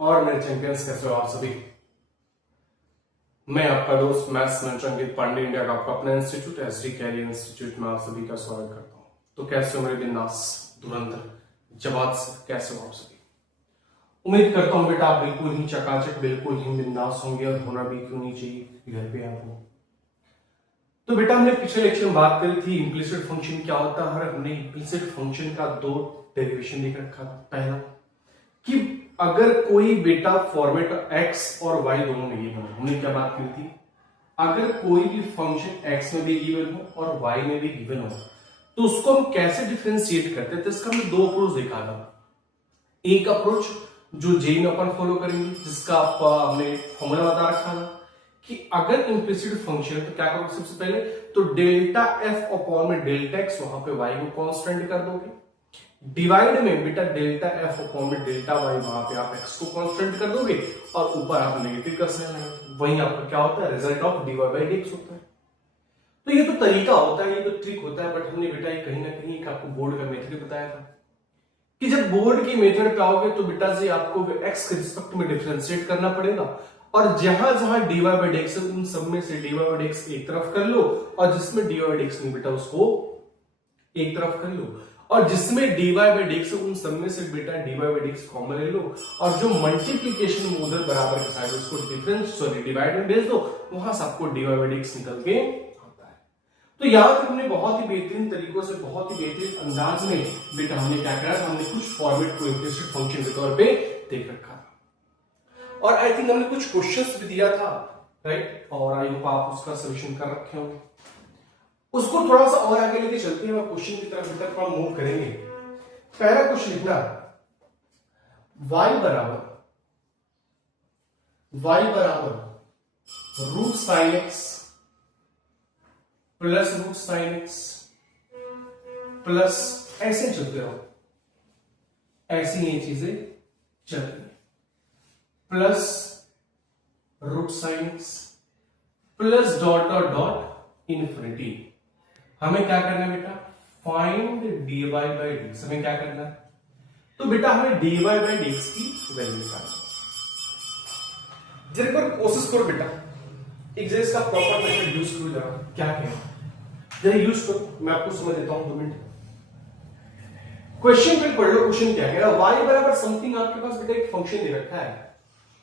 और मेरे चैंपियंस कैसे हो आप सभी। मैं आपका दोस्त मैथ्स मंच अंकित पांडे, इंडिया का आपका अपना इंस्टीट्यूट एसडी कैरियर इंस्टीट्यूट में आप सभी का स्वागत करता हूं। तो कैसे हो मेरे बिंदास धुरंधर जवाब से, कैसे हो आप सभी। उम्मीद करता हूं बेटा आप बिल्कुल ही चकाचक, बिल्कुल ही बिंदास होंगे और होना भी क्यों नहीं चाहिए, घर पे आप हो। तो बेटा हमने पिछले लेक्चर में बात करी थी इम्प्लिसिट फंक्शन क्या होता है, और हमने इम्प्लिसिट फंक्शन का दो डेरिवेशन देख रखा था। पहला कि अगर कोई बेटा फॉर्मेट x और y दोनों में गिवन हो, हमने क्या बात की थी, अगर कोई भी फंक्शन x में भी गिवन हो और y में भी गिवन हो तो उसको हम कैसे डिफरेंशिएट करते हैं। तो इसका हमने दो अप्रोच देखा था। एक अप्रोच जो जे में अपन फॉलो करेंगे, जिसका हमने फॉर्मूला बता रखा था कि अगर इम्प्लिसिट फंक्शन है तो क्या करोगे, सबसे पहले तो डेल्टा एफ अपॉन में डेल्टा एक्स, वहां पे y को कांस्टेंट कर दोगे। डिवाइड में बेटा डेल्टा एफ अपॉन में डेल्टा वाई, वहां पे आप एक्स को कांस्टेंट कर दोगे और ऊपर आप नेगेटिव कर सकते। वहीं आपका क्या होता है, result of dy by dx होता है। तो ये तो तरीका होता है, ये तो ट्रिक होता है, बट हमने बेटा ये कहीं ना कहीं आपको बोर्ड का मेथड बताया था कि जब बोर्ड के मेथड पे आओगे तो बेटा जी आपको एक्स के रिस्पेक्ट में डिफरेंशिएट करना पड़ेगा, और जहां जहां dy बाई dx है उन सब में से dy बाई dx एक तरफ कर लो, और जिसमें dy बाई dx नहीं बेटा उसको एक तरफ कर लो, और जिसमें dy बाई dx उन सब में से बेटा dy बाई dx कॉमन ले लो, और जो मल्टीप्लिकेशन में उधर बराबर के साइड उसको डिवाइड में भेज दो, वहां से आपको dy बाई dx निकल के आता है। तो यहां तक हमने बहुत ही बेहतरीन तरीकों से, बहुत ही बेहतरीन अंदाज में बेटा हमने क्या करा, हमने कुछ फॉर्मेट को इम्प्लिसिट फंक्शन के तौर पे देख रखा था, और आई थिंक हमने कुछ क्वेश्चंस भी दिया था, राइट, और आई होप आप उसका सोल्यूशन कर रखे होंगे। उसको थोड़ा सा और आगे लेके चलते हैं, क्वेश्चन की तरफ बेटा थोड़ा मूव करेंगे। पहला क्वेश्चन लिखना, y बराबर root sine x plus root sine x plus, ऐसे चलते रहो, ऐसी ये चीजें चल रही है, plus root sine x plus dot dot dot infinity. हमें क्या करना है बेटा, फाइंड dy बाई dx। हमें क्या करना है, तो बेटा हमें dy बाई dx की वैल्यू निकालनी है। जरा पर कोशिश करो बेटा, एक जरा इसका प्रॉपर मेथड यूज करो, जरा क्या कहें, जरा यूज करो, मैं आपको समझ देता हूं 2 मिनट। क्वेश्चन पे पढ़ लो, क्वेश्चन क्या कह रहा है, y बराबर समथिंग, आपके पास बेटा एक फंक्शन दे रखा है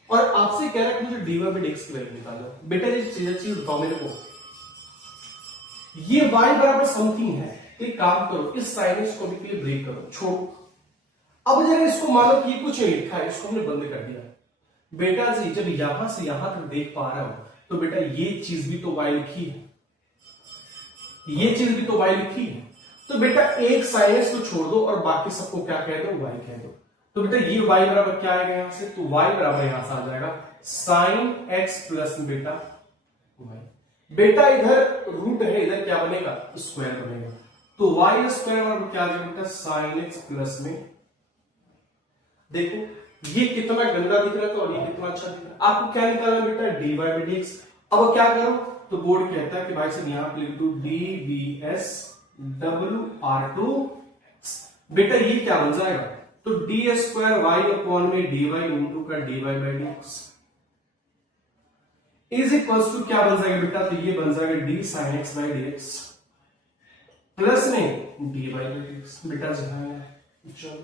और आपसे कह रहा है कि मुझे dy बाई dx की वैल्यू निकालो। बेटा ये चीज बताओ मेरे को, ये y बराबर समथिंग है, एक काम करो, इस साइन को भी के लिए ब्रेक करो, छोड़ो। अब जरा इसको मानो कि ये कुछ नहीं लिखा है, इसको हमने बंद कर दिया। बेटा जी जब यहां से यहां तक देख पा रहा हूं तो बेटा ये चीज भी तो y लिखी है, ये चीज भी तो y लिखी है, तो बेटा एक साइन को छोड़ दो और बाकी सबको क्या कह दो, y कह दो। तो बेटा ये y बराबर क्या आएगा यहां से, तो y बराबर यहां से आ जाएगा साइन x प्लस बेटा y। बेटा इधर रूट है, इधर क्या बनेगा, स्क्वायर बनेगा, तो y स्क्वायर बराबर क्या आ जाएगा बेटा, साइन x प्लस में, देखो ये कितना गंदा दिख रहा है और ये कितना अच्छा दिख रहा है। आपको क्या निकालना बेटा, dy बाई dx। अब क्या करो, तो बोर्ड कहता है कि भाई साहब यहां पे लिख दो dbs wr2 x। बेटा ये क्या बन जाएगा, तो डी स्क्वायर वाई अपॉन में dy इंटू का dy by dx is equals to क्या बन जाएगा बेटा, तो ये बन जाएगा d sin x by dx plus में dy बाई dx। बेटा चलो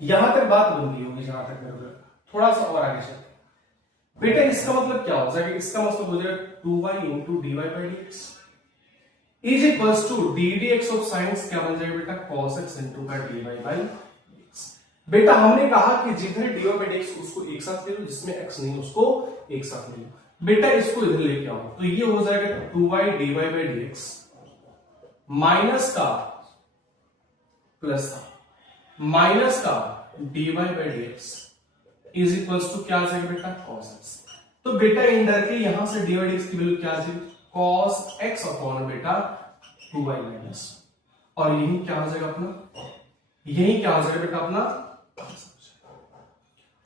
यहां तक बात बन गई होगी, जहां तक मेरे, थोड़ा सा और आगे चलते। बेटा इसका मतलब क्या हो जाएगा, इसका मतलब हो जाएगा 2y into dy by dx is equals to d dx of sines क्या बन जाएगा बेटा, cos x इंटू का dy बाई dx। बेटा हमने कहा कि जिधर dy बाई dx उसको एक साथ ले लो, जिसमें x नहीं उसको एक साथ ले लो। बेटा इसको इधर लेके आओ, तो ये हो जाएगा 2y dy by dx minus का प्लस का माइनस का dy by dx is equals to क्या आ जाएगा बेटा, cos x। तो बेटा इनडायरेक्टली यहां से dy बाई dx की वैल्यू क्या आ जाएगी, cos x अपॉन बेटा 2y माइनस, और यही क्या हो जाएगा अपना, यही क्या हो जाएगा बेटा अपना,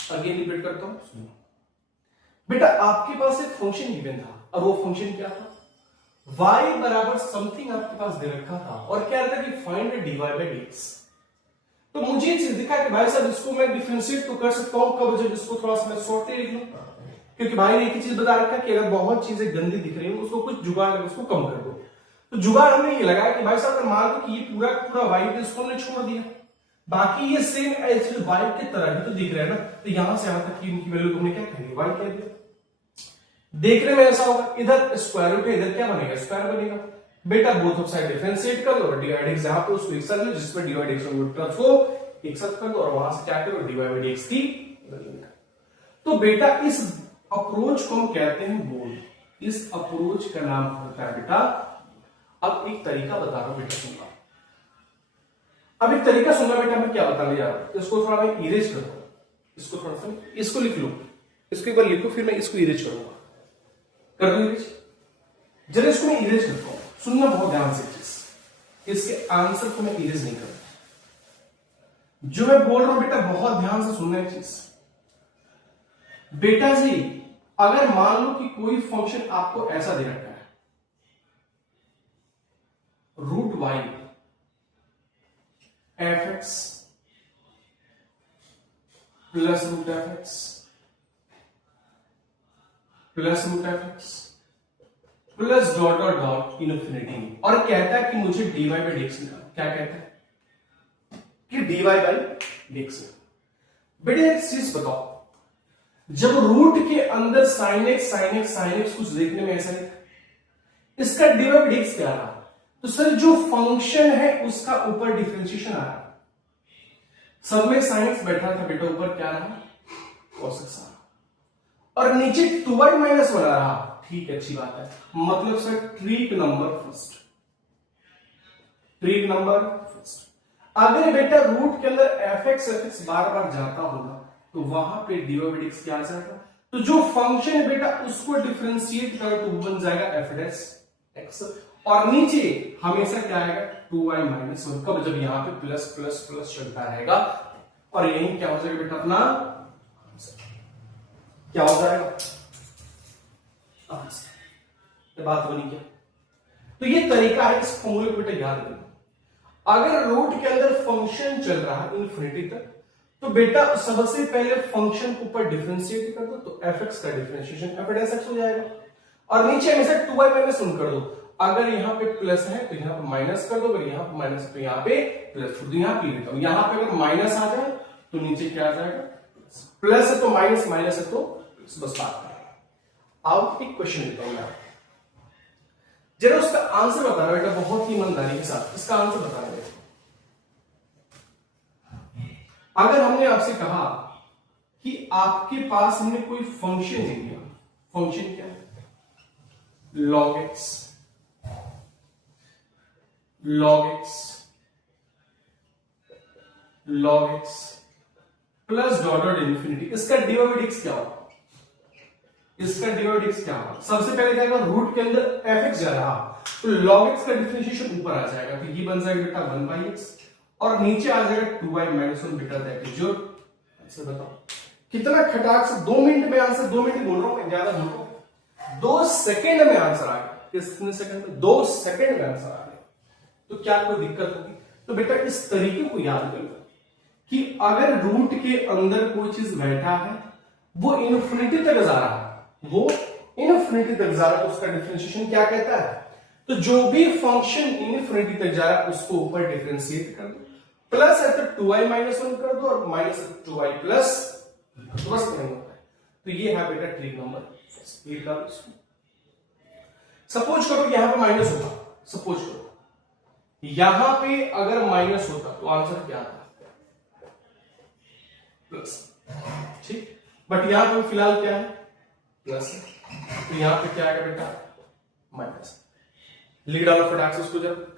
अगेन रिपीट करता हूं। बेटा आपके पास एक फंक्शन गिवन था, और वो फंक्शन क्या था, y बराबर समथिंग आपके पास दे रखा था, और क्या था कि फाइंड dy बाई dx। तो मुझे ये चीज दिखा कि भाई साहब इसको मैं डिफरेंशिएट तो कर सकता हूं, कब जब इसको थोड़ा सा मैं शॉर्टली लिख लूं, क्योंकि भाई ने एक ही चीज बता रखा है कि अगर बहुत चीजें गंदी दिख रही है उसको कुछ जुगाड़ लगा उसको कम कर दो। तो जुगाड़ हमने ये लगाया कि भाई साहब अगर मान लो कि ये पूरा पूरा वाइट है इसको हमने छोड़ दिया, बाकी ये सेम एज वाइट की तरह ही तो दिख रहा है ना, तो यहां से यहां तक की इनकी वैल्यू हमने क्या करेंगे वाइट कह दिया। देखने में ऐसा होगा, इधर स्क्वायर रूट है, इधर क्या बनेगा स्क्वायर बनेगा। बेटा बोथ ऑफ साइड डिफरेंशिएट कर लो, डिवाइड एक्स जहां पे उसको एक साथ लो, जिसमें डिवाइड एक्स टर्म्स को एक साथ कर दो और वहां से क्या करो डिवाइड बाय एक्स की वैल्यू। तो बेटा इस अप्रोच को हम कहते हैं बोल, इस अप्रोच का नाम होता है बेटा। अब एक तरीका बता रहा हूं बेटा सुनना, अब एक तरीका सुनना बेटा, मैं क्या बताने जा रहा हूं, इसको थोड़ा मैं इरेज करता हूं, इसको थोड़ा सा इसको लिख लो, इसको एक बार लिखो फिर मैं इसको इरेज करूंगा, कर दो इरेज। जरा इसको मैं इरेज करता हूं, सुनना बहुत ध्यान से चीज, इसके आंसर को मैं इरेज नहीं करता, जो मैं बोल रहा हूं बेटा बहुत ध्यान से सुनना है चीज। बेटा जी अगर मान लो कि कोई फंक्शन आपको ऐसा दे रखा है root y f x plus root f x plus root f x plus dot dot dot infinity, और कहता है कि मुझे डीवाई बाई डीएक्स निकालो। क्या कहता है कि डीवाई बाई डीएक्स। बेटे एक चीज बताओ, जब रूट के अंदर साइन एक्स कुछ देखने में ऐसा नहीं, इसका डीवाई बाई डीएक्स क्या रहा, तो सर जो फंक्शन है उसका ऊपर डिफरेंशिएशन आ रहा, सब में साइन एक्स बैठा था बेटा, ऊपर क्या रहा cos x आ रहा, और नीचे 2y माइनस 1 आ रहा। ठीक है अच्छी बात है, मतलब sir trick number first, trick number first. अगर बेटा रूट के अंदर एफ एक्स बार बार जाता होगा तो वहां पे डीवाई बाई डीएक्स क्या आ जाएगा, तो जो फंक्शन है बेटा उसको डिफरेंशिएट करो तो बन जाएगा एफ डैश एक्स, और नीचे हमेशा क्या आएगा 2y माइनस 1, कब जब यहां पे प्लस प्लस प्लस चलता रहेगा, और यही क्या हो जाएगा बेटा अपना क्या हो जाएगा आंसर। बात बनी क्या, तो ये तरीका है इस फॉर्मूले को बेटा याद रखना। अगर रूट के अंदर फंक्शन चल रहा है इन्फिनिटी तक, तो बेटा सबसे पहले फंक्शन के ऊपर डिफरेंशिएट कर दो, तो एफ एक्स का डिफरेंशिएशन एफ डैश एक्स हो जाएगा, और नीचे हमेशा 2y माइनस 1 कर दो। अगर यहाँ पे प्लस है तो यहाँ पे माइनस कर दो, अगर यहाँ पे माइनस तो यहाँ पे प्लस, तो यहाँ पे लेता हूं, यहाँ पे अगर माइनस आ जाए तो नीचे क्या आ जाएगा प्लस, है तो माइनस, माइनस है तो प्लस, बस बात है। अब एक क्वेश्चन लेता हूं मैं, जरा उसका आंसर बताना बेटा बहुत ही ईमानदारी के साथ, इसका आंसर बताना बेटा। अगर हमने आपसे कहा कि आपके पास हमने कोई फंक्शन दे दिया, फंक्शन क्या है log x plus dot dot infinity, इसका डीवाई बाई डीएक्स क्या होगा, इसका डीवाई बाई डीएक्स क्या होगा। सबसे पहले क्या होगा, रूट के अंदर एफ एक्स जा रहा तो log x का डिफरेंशिएशन ऊपर आ जाएगा, तो ये बन जाएगा बेटा 1 बाई एक्स, और नीचे आ जाएगा 2y माइनस 1 बेटा, दैट इज योर आंसर। बताओ कितना खटाक से 2 मिनट में आंसर, 2 मिनट बोल रहा हूं मैं, ज्यादा बोल रहा हूं, 2 सेकंड में आंसर आ गया। कितने सेकंड में, 2 सेकंड में आंसर आ गया। तो क्या कोई दिक्कत होगी, तो बेटा इस तरीके को याद कर लो कि अगर रूट के अंदर कोई चीज बैठा है वो इन्फिनिटी तक जा रहा है, वो इन्फिनिटी तक जा रहा है, तो उसका डिफरेंशिएशन क्या कहता है, तो जो भी फंक्शन इन्फिनिटी तक जा रहा है उसको ऊपर डिफरेंशिएट कर दो, प्लस है तो 2y माइनस 1 कर दो, और माइनस है तो 2y प्लस, तो बस इतना होता है। तो ये है बेटा ट्रिक नंबर फर्स्ट, ये कर इसको। सपोज करो यहां पे माइनस होता, सपोज करो यहां पे अगर माइनस होता तो आंसर क्या आता प्लस, ठीक, बट यहां पे फिलहाल क्या है प्लस है, तो यहां पे क्या आएगा बेटा माइनस। लिख डालो फटाक से उसको, जब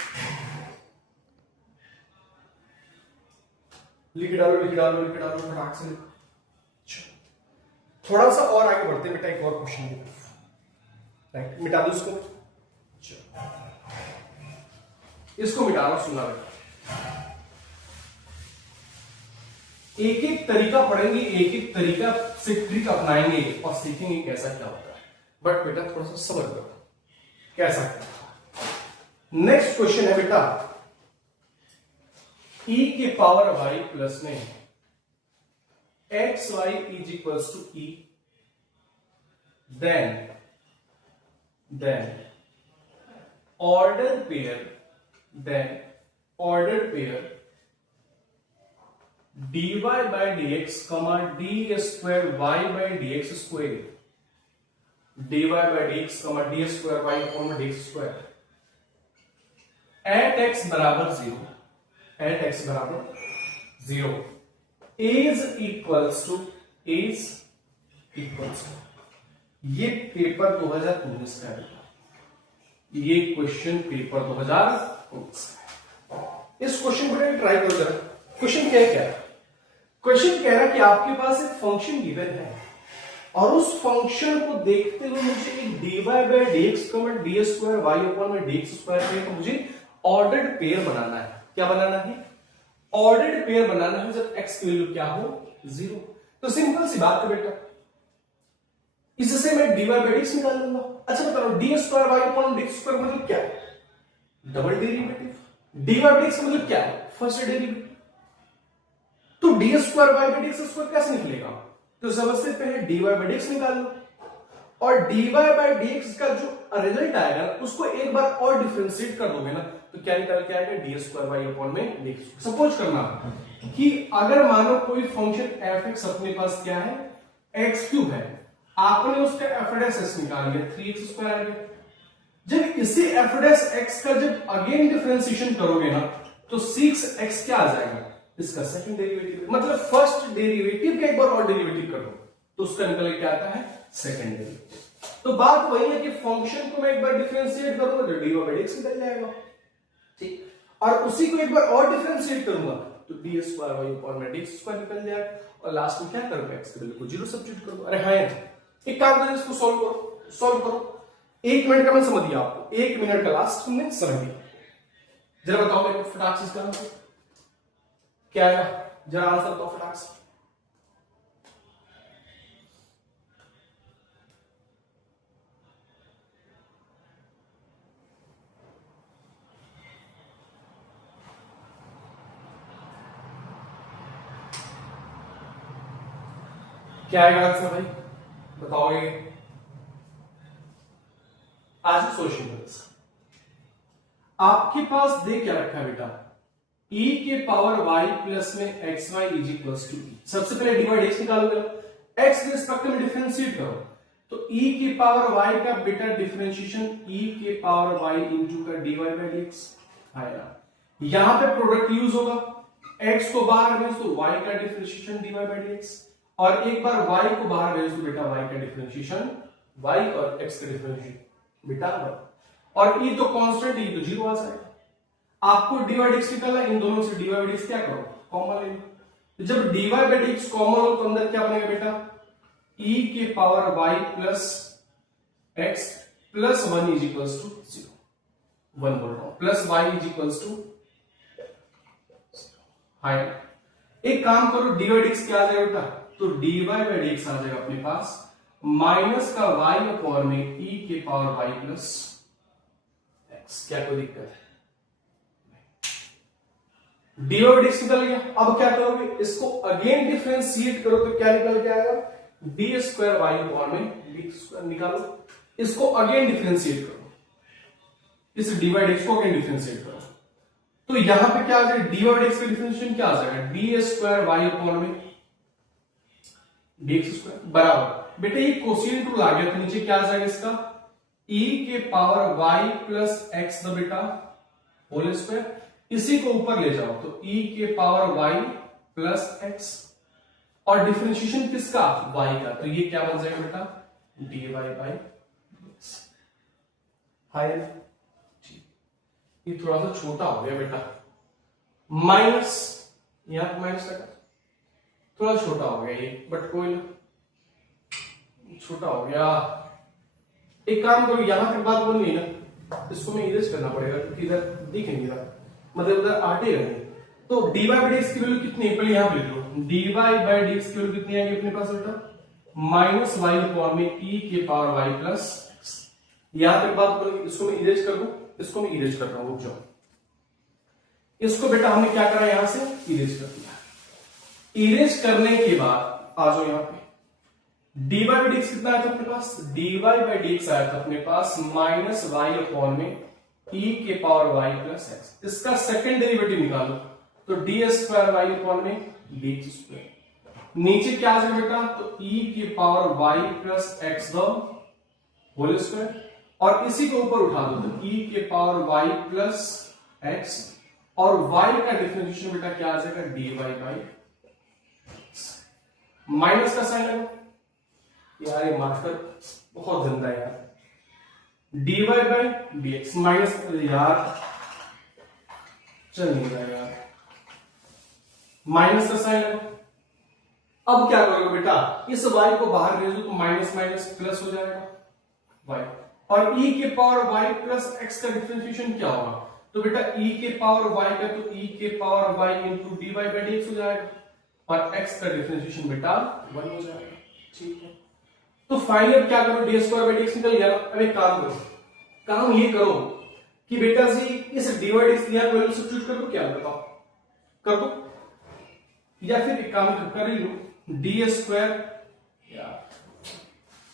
लिख डालो फटाक से। थोड़ा सा और आगे बढ़ते बेटा, एक और क्वेश्चन राइट, मिटा दो इसको, इसको मिटाना, सुनना बेटा। एक एक तरीका पढ़ेंगे, एक एक तरीका से ट्रिक अपनाएंगे और सीखेंगे कैसा क्या होता है, बट बेटा थोड़ा सा सब्र करो, कैसा क्या। नेक्स्ट क्वेश्चन है बेटा, e के पावर y प्लस में x y is equals to e, then ordered pair dy by dx comma d square y by dx square, dy by dx comma d square y upon dx square at x बराबर 0 is equals to ये paper 2019 का है, ये question paper 2019 का। इस question को try करो जरा। क्वेश्चन क्या है? क्वेश्चन कह रहा है कि आपके पास एक फंक्शन गिवन है और उस फंक्शन को देखते हुए मुझे एक dy by dx d square y upon में dx स्क्वायर का मुझे ऑर्डर्ड पेयर बनाना है। क्या बनाना है? ऑर्डर्ड पेयर बनाना है जब x की वैल्यू क्या हो 0। तो सिंपल सी बात है बेटा, इससे मैं dy by dx निकाल लूंगा। अच्छा बताओ d square y upon d square मतलब क्या है? Double derivative. D by dx मतलब क्या है? First derivative. तो d square y by dx square कैसे निकलेगा? तो सबसे पहले dy बाई dx निकाल लो और dy बाई dx का जो रिजल्ट आएगा ना उसको एक बार और डिफरेंशिएट कर दोगे ना तो क्या निकल के आएगा? डी स्क्वायर वाई अपॉन में dx। सपोज करना कि अगर मानो कोई फंक्शन f(x) अपने पास क्या है? x क्यूब है, आपने उसका f(x) निकाल लिया 3x स्क्वायर आ गया। जब इसी f(x) का जब अगेन डिफरेंशिएशन करोगे ना तो 6x क्या आ जाएगा? इसका सेकंड डेरिवेटिव। मतलब फर्स्ट डेरिवेटिव का एक बार और डेरिवेटिव कर दो तो उसका निकल के क्या आता है? Second derivative. तो बात वही है कि फंक्शन को मैं एक बार डिफरेंशिएट करूंगा तो dy by dx निकल जाएगा, ठीक। और उसी को एक बार और डिफरेंशिएट करूंगा तो डी स्क्वायर वाई अपॉन में dx स्क्वायर निकल जाएगा और लास्ट में क्या करूंगा? x की वैल्यू को 0 सब्स्टिट्यूट करूंगा। अरे हाँ, एक काम करो, इसको सॉल्व करो। 1 मिनट का मैं समझ दिया आपको, 1 मिनट का लास्ट में समझ दिया। जरा बताओ मेरे को फटाक से इसका आंसर क्या आएगा? जरा आंसर बताओ फटाक से। क्या आएगा आंसर भाई? बताओगे? आज सोल्यूशन आपके पास दे क्या रखा है बेटा? e के पावर y प्लस में x y is equals to e. सबसे पहले डी बाई dx निकालो, x के रिस्पेक्ट में डिफरेंशिएट करो तो e के पावर y का बेटा डिफरेंशिएशन e के पावर y इनटू का dy बाई dx आएगा। यहां पे प्रोडक्ट यूज होगा, x को बाहर भेज तो y का डिफरेंशिएशन dy बाई dx और एक बार y को बाहर भेज तो बेटा y का डिफरेंशिएशन y और x का डिफरेंशिएशन बेटा y। और e तो कांस्टेंट, e तो 0 आ जाएगा। आपको dy by dx निकालना, इन दोनों से dy by dx क्या करो? कॉमन ले लो। तो जब dy by dx कॉमन हो तो अंदर क्या बनेगा बेटा? e के power y plus x plus 1 is equals to 0। 1 बोल रहा हूं, plus y is equals to 0। एक काम करो, dy by dx क्या आ जाएगा बेटा? तो dy by dx आ जाएगा अपने पास माइनस का y अपॉन में e के पावर y प्लस x। क्या कोई दिक्कत है? डी बाई dx निकल गया। अब क्या करोगे? इसको अगेन डिफरेंशिएट करो तो क्या निकल के आएगा? डी स्क्वायर वाई अपॉन में डी स्क्वायर निकालो, इसको अगेन डिफरेंशिएट करो, इस डी बाई dx को अगेन डिफरेंशिएट करो तो यहां पे क्या आ जाएगा? डी बाई dx का डिफरेंशिएशन क्या आ जाएगा? डी स्क्वायर वाई अपॉन में dx स्क्वायर बराबर बेटा ये कोसेंट रूल आ गया तो नीचे क्या आ जाएगा इसका? e के power y plus x the बेटा होल स्क्वायर। इसी को ऊपर ले जाओ तो e के पावर y प्लस एक्स और डिफरेंशिएशन किसका? y का। तो ये क्या बन जाएगा बेटा? dy by dx। हाय, ये थोड़ा सा छोटा हो गया बेटा, माइनस यहां पर माइनस लगा, थोड़ा छोटा हो गया ये, बट कोई ना, छोटा हो गया। एक काम करो, यहां की बात बन गई ना, इसको मैं इरेज करना पड़ेगा क्योंकि इधर दिख नहीं रहा, मतलब उधर आटेगा नहीं। तो dy बाई dx की वैल्यू कितनी है? पहले यहां पे लिख लो, dy बाई dx की वैल्यू कितनी आएगी अपने पास बेटा? माइनस वाई अपॉन में e के पावर y प्लस एक्स। यहां तक बात बन गई, इसको मैं इरेज कर दूं, इसको मैं इरेज कर रहा हूं, रुक जाओ। इसको बेटा हमने क्या करा, यहां से इरेज कर दिया। इरेज करने के बाद आ जाओ यहां पे, dy बाई dx कितना आया था अपने पास, dy बाई dx आया था अपने पास माइनस वाई अपॉन में e के पावर y प्लस एक्स। इसका सेकंड डेरिवेटिव निकालो तो डी स्क्वायर वाई अपॉन में dx स्क्वायर। नीचे क्या आ जाएगा बेटा, तो e के power y plus x the whole square, और इसी को ऊपर उठा दो तो e के पावर y प्लस एक्स, और y का डिफरेंशिएशन बेटा क्या आ जाएगा, dy बाई माइनस का साइन लगा। यार ये मार्कर बहुत गंदा है यार, dy बाई dx माइनस, यार चल नहीं रहा यार, माइनस का साइन लगा। अब क्या करोगे बेटा, इस y को बाहर भेज दो तो माइनस माइनस प्लस हो जाएगा y, और e के पावर y प्लस x का डिफरेंशिएशन क्या होगा, तो बेटा e के पावर y का तो e के power y into d y by d x हो जाएगा, और x का डिफरेंशिएशन बेटा 1 हो जाएगा। ठीक है, तो फाइनली क्या करो, D square by d x निकल गया। अब एक काम करो, काम ये करो कि बेटा जी इस डी वाई डी एक्स यहां वैल्यू सब्स्टिट्यूट कर दो, क्या बताओ, कर दो, या फिर एक काम कर ही लो, डी स्क्वायर, यार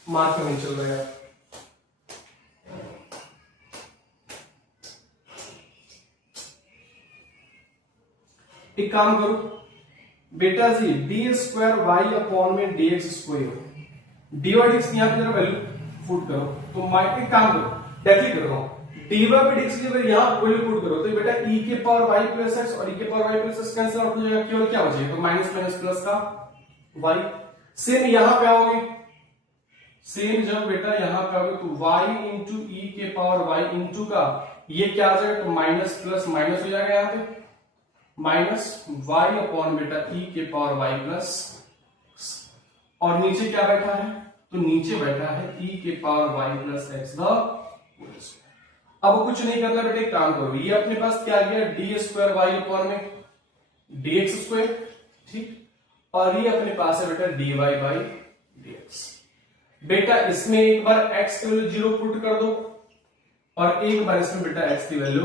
मार्क नहीं चल रहा यार, एक काम करो बेटा जी, डी स्क्वायर वाई अपॉन में d x square, d y d x यहां पे जरा वैल्यू पुट करो, तो एक काम करो, डायरेक्टली कर रहा हूं, d y by d x की जगह यहां वैल्यू पुट करो तो बेटा e के पावर वाई प्लस एक्स और e के power y plus x cancel out हो जाएगा, केवल क्या बचेगा, तो माइनस माइनस प्लस का वाई। सेम यहां पे आओगे, सेम जब बेटा यहां पे आओगे तो y इंटू ई के पावर y इंटू का ये क्या आ जाएगा, तो माइनस प्लस माइनस हो जाएगा, यहां पे माइनस y अपॉन बेटा e के पावर y प्लस, और नीचे क्या बैठा है, तो नीचे बैठा है e के power y plus x the. अब कुछ नहीं करना बेटा, एक काम करो, ये अपने पास क्या आ गया, डी स्क्वायर y अपॉन में डी एक्स स्क्वायर, ठीक, और ये अपने पास है बेटा d y by d x. बेटा इसमें एक बार x की वैल्यू 0 पुट कर दो, और एक बार इसमें बेटा x की वैल्यू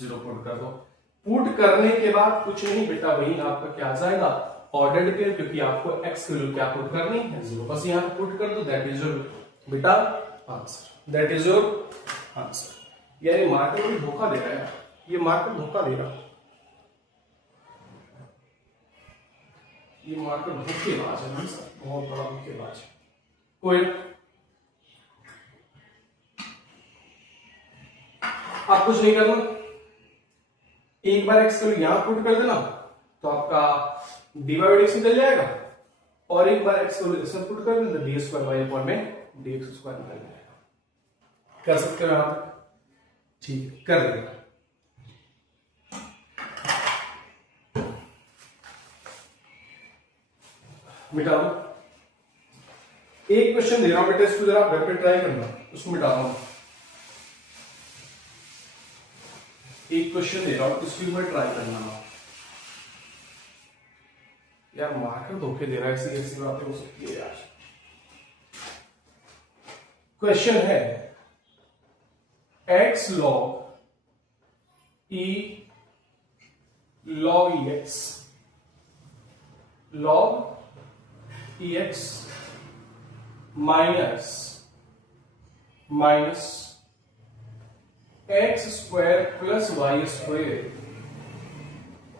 0 पुट कर दो। पुट करने के बाद कुछ नहीं बेटा, वही आपका क्या आ जाएगा, ऑर्डर्ड पेयर, क्योंकि आपको x की वैल्यू क्या पुट करनी है, 0, बस यहां पे पुट कर दो, दैट इज योर बेटा answer, that is your answer. यार ये मार्कर भी धोखा दे रहा है, ये मार्कर धोखा दे रहा है, ये मार्कर धोखेबाज है ना सर, बहुत बड़ा धोखेबाज है। कोई आप कुछ नहीं करना, एक बार x को यहां पुट कर देना तो आपका dy बाई dx निकल जाएगा, और एक बार x को इसमें पुट कर देना, डी स्क्वायर वाई अपॉन में dx स्क्वायर निकल जाएगा। कर सकते हो यहां तक, ठीक, कर देगा। मिटा दो, एक क्वेश्चन दे रहा हूं बेटा, इसको जरा घर पे ट्राई करना, उसको मिटा रहा हूं, एक क्वेश्चन दे रहा हूं, इसके ऊपर ट्राई करना। यार मार्कर धोखे दे रहा है, ऐसी ऐसी बातें हो सकती है यार। क्वेश्चन है x log e log ex log ex minus x square plus y square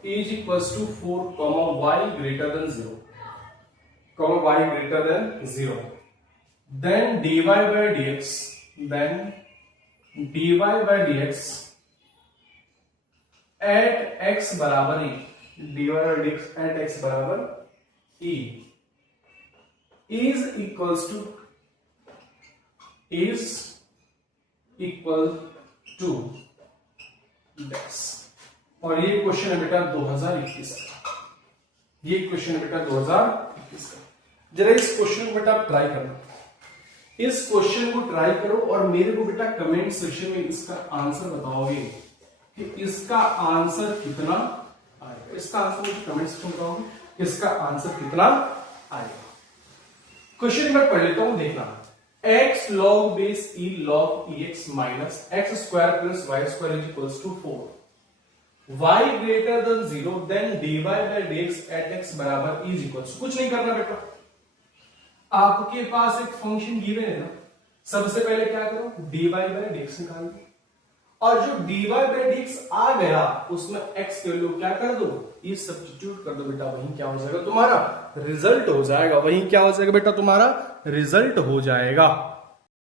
is equals to 4, y greater than 0, y greater than 0, then dy by dx, then dy by dx at x बराबर e, dy by dx at x बराबर e is equal to डेक्स। और ये question है बेटा 2021 का, ये question है बेटा 2021 का। जरा इस क्वेश्चन को बेटा ट्राई करना, इस क्वेश्चन को ट्राई करो और मेरे को बेटा कमेंट सेक्शन में इसका आंसर बताओगे कि इसका आंसर कितना आएगा। इसका आंसर मुझे कमेंट सेक्शन में बताओगे इसका आंसर कितना आएगा। क्वेश्चन मैं पढ़ लेता हूं, देखना। x log base e log ex minus x square plus y square is equals to 4। y greater than 0 then dy by dx at x बराबर इज इक्वल, कुछ नहीं करना बेटा, आपके पास एक फंक्शन गिवन है ना, सबसे पहले क्या करो, dy by dx निकाल दो, और जो dy by dx आ गया उसमें x के वैल्यू क्या कर दो, ये सब्स्टिट्यूट कर दो बेटा, वही क्या हो जाएगा तुम्हारा रिजल्ट हो जाएगा, वही क्या हो जाएगा बेटा तुम्हारा रिजल्ट हो जाएगा।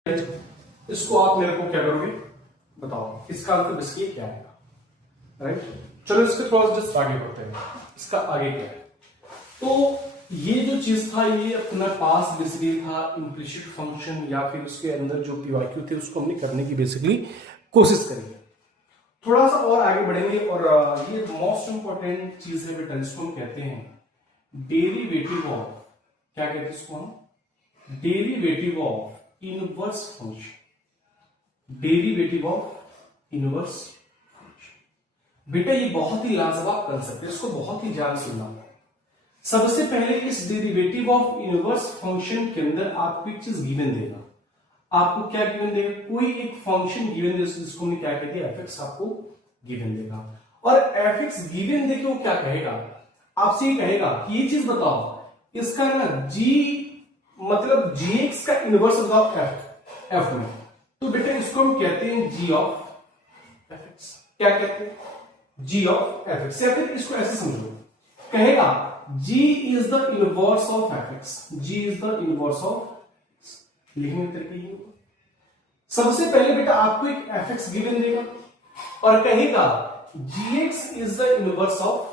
इसको आप मेरे को क्या करोगे बताओ, इसका आंसर बेसिकली क्या आएगा, राइट। चलो इसके थोड़ा सा जस्ट आगे बढ़ते हैं, इसका आगे क्या है। तो ये जो चीज था ये अपना पास बेसिकली था इम्प्लिसिट फंक्शन या फिर उसके अंदर जो पीवाईक्यू थे उसको हमने करने की बेसिकली कोशिश करेंगे। थोड़ा सा और आगे बढ़ेंगे और ये मोस्ट इंपॉर्टेंट चीज है बेटा, जिसको हम कहते हैं डेरिवेटिव ऑफ, क्या कहते हैं इसको हम, derivative of inverse function, derivative of inverse function. बेटा ये बहुत ही लाजवाब कंसेप्ट है, इसको बहुत ही ध्यान सुनना। सबसे पहले इस डेरिवेटिव ऑफ इनवर्स फंक्शन के अंदर आपको एक चीज गिवन देगा, आपको क्या गिवन देगा, कोई एक फंक्शन गिवन देगा जिसको हमने क्या कहते हैं एफ एक्स आपको गिवन देगा, और एफ एक्स गिवन देके वो क्या कहेगा, आपसे ये कहेगा कि ये चीज बताओ इसका ना जी मतलब जी एक्स का इनवर्स बताओ एफ एफ में, तो बेटा इसको हम कहते हैं जी ऑफ एफ एक्स, क्या कहते हैं जी ऑफ एफ एक्स, या फिर इसको ऐसे समझो, कहेगा g is the inverse of f x, g is the inverse of, लिखने के तरीके ये, सबसे पहले बेटा आपको एक एफ एक्स गिवन देगा और कहेगा gx is the inverse of,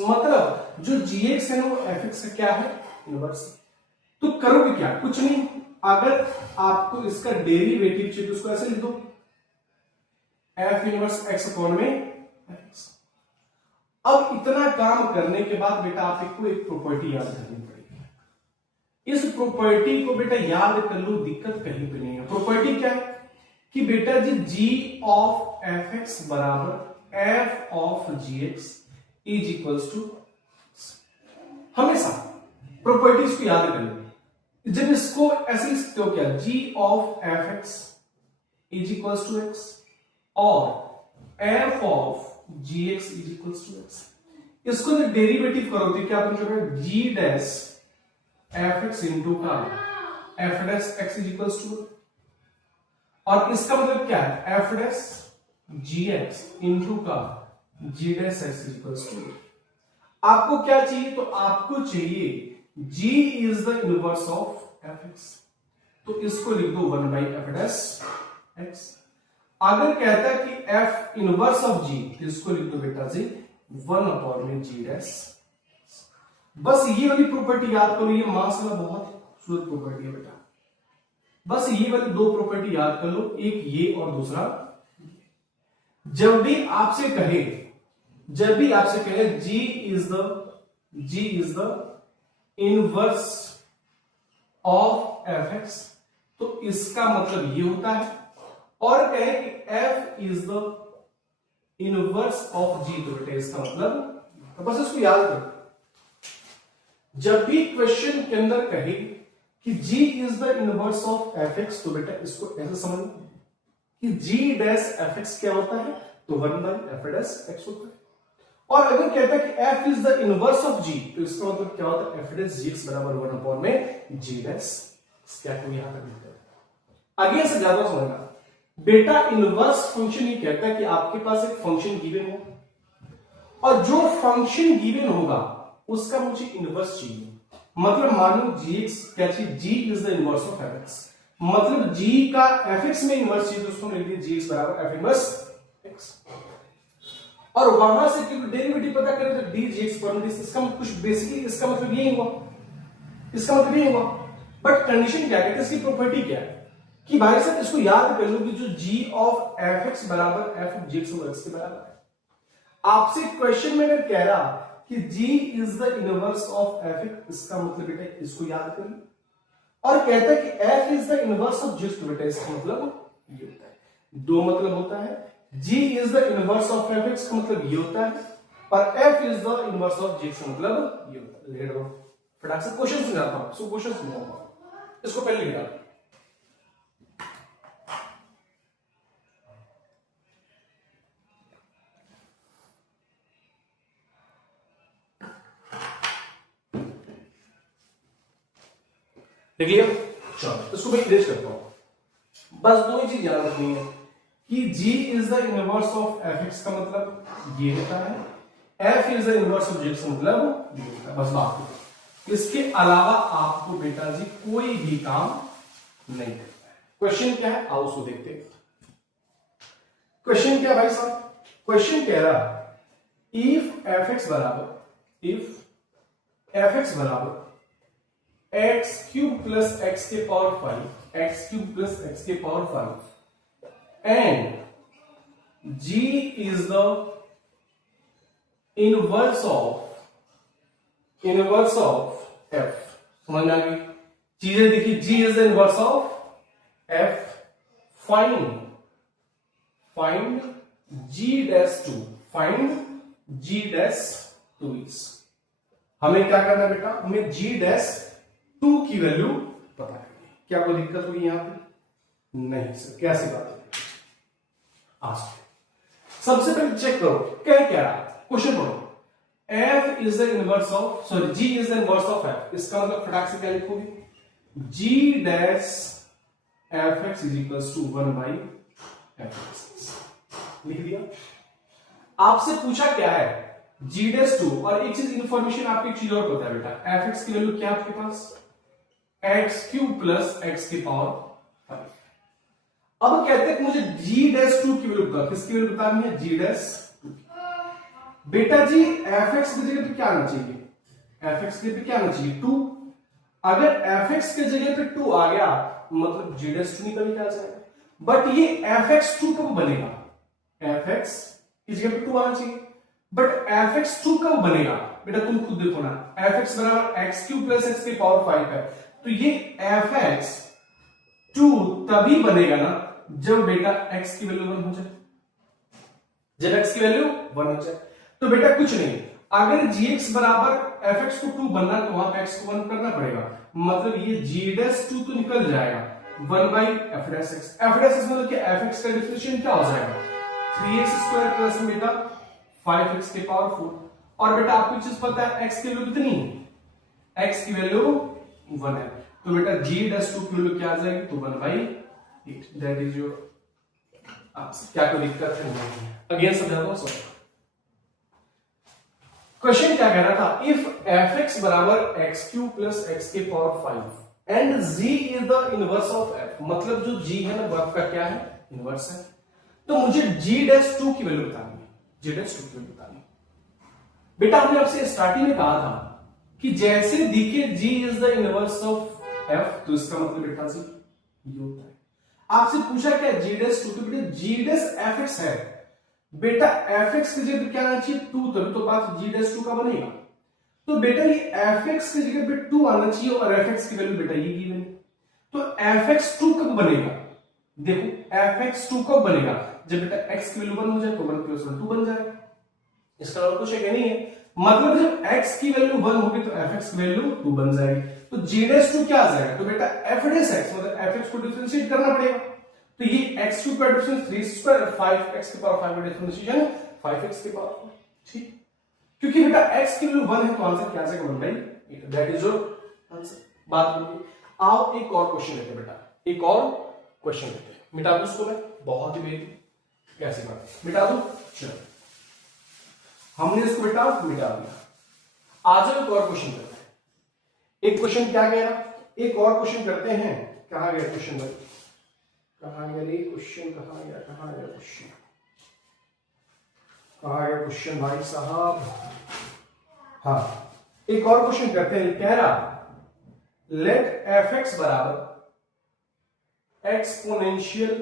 मतलब जो gx है ना वो एफ एक्स का क्या है इनवर्स। तो करोगे क्या, कुछ नहीं, अगर आपको इसका डेरिवेटिव चाहिए तो उसको ऐसे लिख दो एफ इनवर्स एक्स अपॉन में एफ एक्स। अब इतना काम करने के बाद बेटा आपको एक प्रॉपर्टी याद करनी पड़ेगी, इस प्रॉपर्टी को बेटा याद कर लो, दिक्कत कहीं पे नहीं है। प्रॉपर्टी क्या है कि बेटा जी g ऑफ एफ एक्स बराबर f of g x is equals to, हमेशा प्रॉपर्टीज को याद कर लो। जब इसको ऐसे लिखते हो क्या, g of f x is equals to x और f of g x is equals to x, इसको जब डेरिवेटिव करोगे क्या बन जाएगा, g dash f x into का f dash x is equals to, और इसका मतलब क्या है f dash g x into का g dash x is equals to. आपको क्या चाहिए, तो आपको चाहिए g is the inverse of f x, तो इसको लिख दो 1 बाई एफ डैश एक्स। अगर कहता है कि f इनवर्स ऑफ g, तो इसको लिख दो बेटा जी 1 अपॉन में g डैश। बस ये वाली प्रॉपर्टी याद करो, ये माशाल्लाह बहुत खूबसूरत प्रॉपर्टी है बेटा, बस ये वाली दो प्रॉपर्टी याद कर लो, एक ये और दूसरा, जब भी आपसे कहे g is the inverse of f x, तो इसका मतलब ये होता है, और कहे कि f is the inverse of g, तो बेटा इसका मतलब, तो बस इसको याद करो। जब भी क्वेश्चन के अंदर कहे कि g is the inverse of f x, तो बेटा इसको ऐसे समझ कि g डैश एफ एक्स क्या होता है, तो 1 बाई एफ डैश एक्स होता है। और अगर कहता है कि f is the inverse of g, तो इसका मतलब क्या होता है एफ डैश जी एक्स बराबर 1 अपॉन में g डैश, क्या को यहां तक लिखते हैं, आगे से ज्यादा समझना बेटा। इनवर्स फंक्शन ये कहता है कि आपके पास एक फंक्शन गिवन हो और जो फंक्शन गिवन होगा उसका मुझे इनवर्स चाहिए, मतलब मान लो gx क्या चाहिए, g is the inverse of f x, मतलब g का एफ एक्स में इनवर्स चाहिए, तो उसको लिख दिया gx बराबर एफ इनवर्स x, और वहां से क्योंकि डेरिवेटिव पता करें तो dgx पर इसका कुछ बेसिकली इसका मतलब ये हुआ, इसका मतलब ये हुआ, बट कंडीशन क्या है, इसकी प्रॉपर्टी क्या है कि भाई साहब इसको याद कर लो कि जो g ऑफ एफ एक्स बराबर एफ ऑफ जी एक्स के बराबर है। आपसे क्वेश्चन में अगर कह रहा कि g is the inverse of f x, इसका मतलब बेटा इसको याद कर लो, और कहता है कि f is the inverse of g x, तो बेटा इसका मतलब ये होता है, दो मतलब होता है, g is the inverse of f x का मतलब ये होता है, और f is the inverse of g x का मतलब ये होता है। लिख दो फटाक से, क्वेश्चन समझाता हूं, सो क्वेश्चन समझाता हूं, इसको पहले लिख दो। क्लियर? चलो इसको मैं इरेज करता हूं। बस दो ही चीज याद रखनी है कि g is the inverse of fx का मतलब ये होता है, f is the inverse of g का मतलब ये होता है। बस बात है, इसके अलावा आपको बेटा जी कोई भी काम नहीं करना है। क्वेश्चन क्या है, आओ उसको देखते हैं। क्वेश्चन क्या है भाई साहब? क्वेश्चन कह रहा इफ fx बराबर एक्स क्यूब प्लस एक्स के power 5, x cube plus x के power 5 and g is the inverse of f। समझ में आ गई चीजें? देखिए g is the inverse of f, find g dash 2, find g dash 2 is, हमें क्या करना है बेटा? हमें g डैश 2 की वैल्यू पता करनी है। क्या कोई दिक्कत होगी यहां पे? नहीं सर, कैसी बात है? आज सबसे पहले चेक करो क्या रहा, क्वेश्चन पढ़ो। f is the inverse of, sorry g is the inverse of f, इसका मतलब फटाक से क्या लिखोगे? g dash fx is equals to 1 by fx, लिख दिया। आपसे पूछा क्या है? g डैश 2, और एक चीज इंफॉर्मेशन आपको एक चीज और पता है बेटा, fx की वैल्यू क्या है आपके पास? एक्स क्यूब प्लस एक्स की पावर 5। अब कहते हैं कि मुझे g डैश 2 की वैल्यू बता, किसकी वैल्यू बतानी है? g dash 2। बेटा जी fx की जगह पे क्या आना चाहिए? fx की जगह पे क्या आना चाहिए? 2। अगर fx की जगह पे 2 आ गया मतलब g डैश 2 निकल के आ जाएगा। बट ये fx2 कब बनेगा? fx की जगह पे 2 आना चाहिए, बट fx2 कब बनेगा? बेटा तुम खुद देखो ना, fx बराबर एक्स क्यूब प्लस एक्स की पावर 5 है, तो ये fx2 तभी बनेगा ना जब बेटा x की वैल्यू 1 हो जाए, जब x की वैल्यू 1 हो जाए। तो बेटा कुछ नहीं, अगर gx बराबर fx को 2 बनना तो वहां पे x को 1 करना पड़ेगा, मतलब ये g डैश 2 तो निकल जाएगा 1 by f dash x। f dash x मतलब कि fx का डिफरेंशिएट क्या हो जाएगा? 3x स्क्वायर प्लस बेटा 5x के पावर 4। और बेटा आपको चीज पता है x की वैल्यू कितनी है? x की वैल्यू 1 है, तो बेटा g डैश 2 की वैल्यू क्या आ जाएगी? तो 1 by 8, that is your answer. क्या कोई दिक्कत है? नहीं। अगेन समझाता हूं। सॉरी, क्वेश्चन क्या कह रहा था? इफ fx बराबर एक्स क्यूब प्लस एक्स के power 5 and g is the inverse of f, मतलब जो g है ना वो आपका क्या है? इनवर्स है। तो मुझे g डैश 2 की वैल्यू बतानी है, g डैश 2 की वैल्यू बतानी है। बेटा हमने आपसे स्टार्टिंग में कहा था कि जैसे दिखे g is the inverse of f, तो इसका मतलब बेटा जी ये होता है। आपसे पूछा क्या? g डैश 2, तो बेटा g डैश fx है, बेटा fx की जगह पे क्या आना चाहिए? 2, तभी तो बात g डैश 2 का बनेगा। तो बेटा ये fx की जगह पे 2 आना चाहिए और fx की वैल्यू बेटा ये गिवन है, तो fx2 कब बनेगा? देखो fx2 कब बनेगा? जब बेटा x की वैल्यू 1 हो जाए तो 1 प्लस 1 2 बन जाएगा। इसका और कुछ है नहीं है, मतलब जब x की वैल्यू 1 होगी तो fx की वैल्यू 2 बन जाएगी, तो g डैश 2 क्या आ जाएगा? तो बेटा f डैश x मतलब fx को डिफरेंशिएट करना पड़ेगा, तो ये x क्यूब का डिफरेंस 3 स्क्वायर 5x की पावर 5 का डिफरेंशिएशन 5x की पावर 4, ठीक। क्योंकि बेटा x की वैल्यू 1 है तो आंसर क्या आ जाएगा? 1 by 8, that is your answer. बात होगी। आओ एक और क्वेश्चन लेते हैं बेटा, एक और क्वेश्चन लेते हैं। मिटा दो इसको मैं, बहुत ही बेहतरीन, कैसी बात, मिटा दो। चलो हमने इसको बेटा मिटा दिया। आज एक और क्वेश्चन करते हैं। एक क्वेश्चन क्या गया? एक और क्वेश्चन करते हैं। कहां गया क्वेश्चन भाई? कहां गया क्वेश्चन? कहां गया क्वेश्चन? कहां गया क्वेश्चन भाई साहब? हाँ, एक और क्वेश्चन करते हैं। कह रहा लेट fx बराबर एक्सपोनेंशियल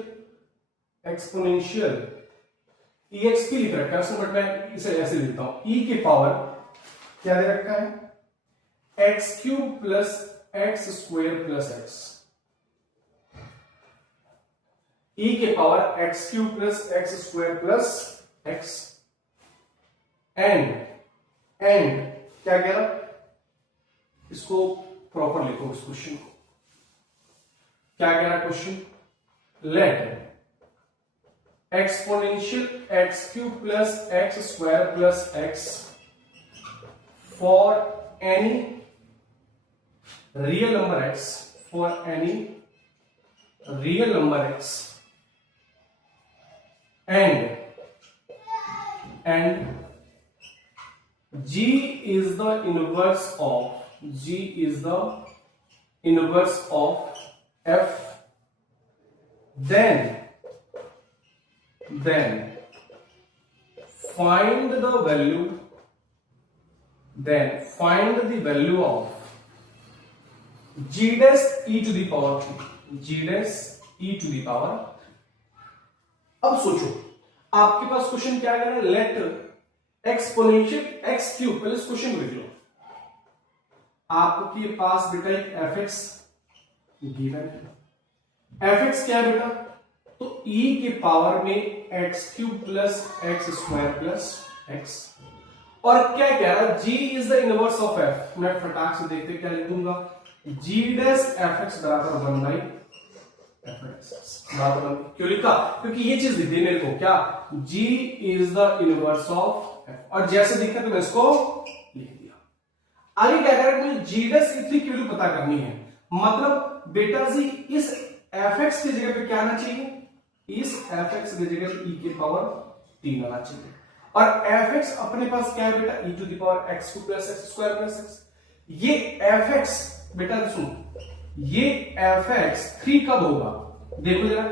exp लिख रखा है, बट मैं इसे ऐसे लिखता हूं, e के पावर क्या दे रखा है? X cube plus x square plus x, e के power x cube plus x square plus x and क्या कह रहा? इसको प्रॉपर लिखो इस क्वेश्चन को। क्या कह रहा question? Let exponential x cube plus x square plus x for any real number x, for any real number x and G is the inverse of f, then find the value of G dash e to the power 3, G dash e to the power। अब सोचो आपके पास question क्या है, late exponential x cube, पहले इस question को लिख लो। आपके पास बेटा एक एफ एक्स गिवन है, एफ एक्स क्या है बेटा, तो e के पावर में x cube plus x square plus x, और क्या कह रहा है, g is the inverse of f। मैं फटाक से देखते क्या लिख दूंगा, g डैश एफ एक्स बराबर 1 बाई एफ एक्स। क्यों लिखा, क्योंकि ये चीज लिख दी मेरे को, क्या g is the inverse of f, और जैसे दिखा तो मैं इसको लिख दिया। आगे क्या कह रहा है, मुझे g डैश e3 की वैल्यू पता करनी है, मतलब बेटा जी इस एफ एक्स की जगह पे क्या आना चाहिए, इस एफ एक्स की जगह पे e के पावर 3 आना चाहिए, और एफ एक्स अपने पास क्या है बेटा, e to the power x cube plus x square plus x. ये एफ एक्स बेटा सुनो, ये एफ एक्स 3 कब होगा, देखो जरा,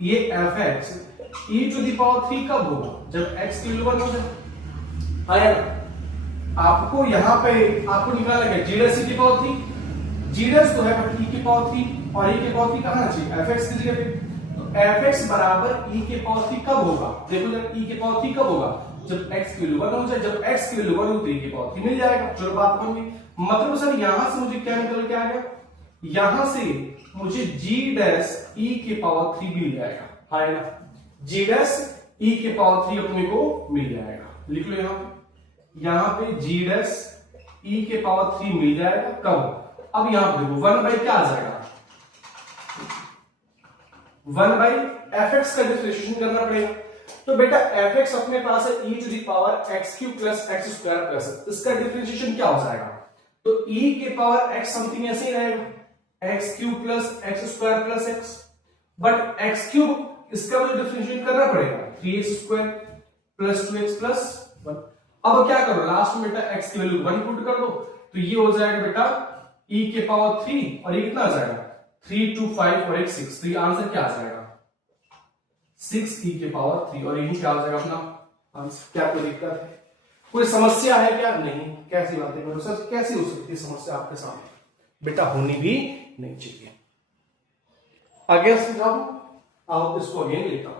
ये f x e to the power 3 कब होगा, जब x की वैल्यू 1 हो जाए। आया, आपको यहां पे आपको निकालना है g डैश e की पावर 3, g डैश तो है बट e की पावर 3, और e की पावर 3 कहां चाहिए, एफ एक्स की जगह पे, तो एफ एक्स बराबर e के पावर 3 कब होगा, देखो जरा, e के पावर 3 कब होगा, जब x की वैल्यू 1 हो जाए, जब x की वैल्यू 1 हो तो e की पावर 3 मिल जाएगा। चलो बात बन गई, मतलब सर यहां से मुझे क्या निकल के आ गया, यहां से मुझे g डैश e के पावर 3 मिल जाएगा, है ना, g डैश e के पावर 3 अपने को मिल जाएगा, लिख लो यहां पे g डैश e के पावर 3 मिल जाएगा कब, अब यहां पे देखो 1 बाई क्या आ जाएगा, 1 बाई एफ एक्स का डिफरेंशिएशन करना पड़ेगा, तो बेटा एफ एक्स अपने पास है e to the power x cube plus x square plus, इसका डिफरेंशिएशन क्या हो जाएगा, तो e के पावर x समथिंग ऐसे ही रहेगा, x cube plus x square plus x, but x cube इसका मुझे डिफरेंशिएट करना पड़ेगा, 3x square plus 2x plus 1। अब क्या करो, लास्ट में बेटा x की वैल्यू 1 पुट कर दो, तो ये हो जाएगा बेटा e के पावर 3, और ये कितना आ जाएगा 3 2 5 और 1 6, तो ये आंसर क्या आ जाएगा 6 e के पावर 3, और यही क्या आ जाएगा अपना आंसर। क्या कोई दिक्कत है, कोई समस्या है क्या, नहीं, कैसी बातें करो सर, कैसी हो सकती है समस्या आपके सामने, बेटा होनी भी नहीं चाहिए। आगे समझाओ, आओ इसको अगेन लेता हूं,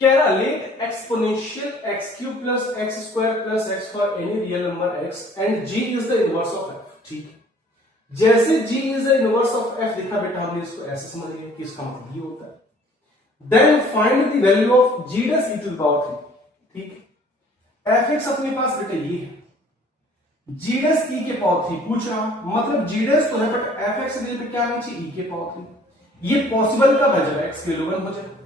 कह रहा let exponential x cube plus x square plus x for any real number x and g is the inverse of f. ठीक है, जैसे g is the inverse of f लिखा बेटा हमने इसको ऐसे समझ लिया कि इसका मतलब ये होता है, then find the value of g dash e to the power 3। ठीक है, एफ एक्स अपने पास बेटा ये है, g डैश e के पावर 3 पूछ रहा, मतलब g डैश तो है बट एफ एक्स की जगह पे क्या आना चाहिए, e के पावर 3। ये पॉसिबल कब है, जब x की वैल्यू 1 हो जाए।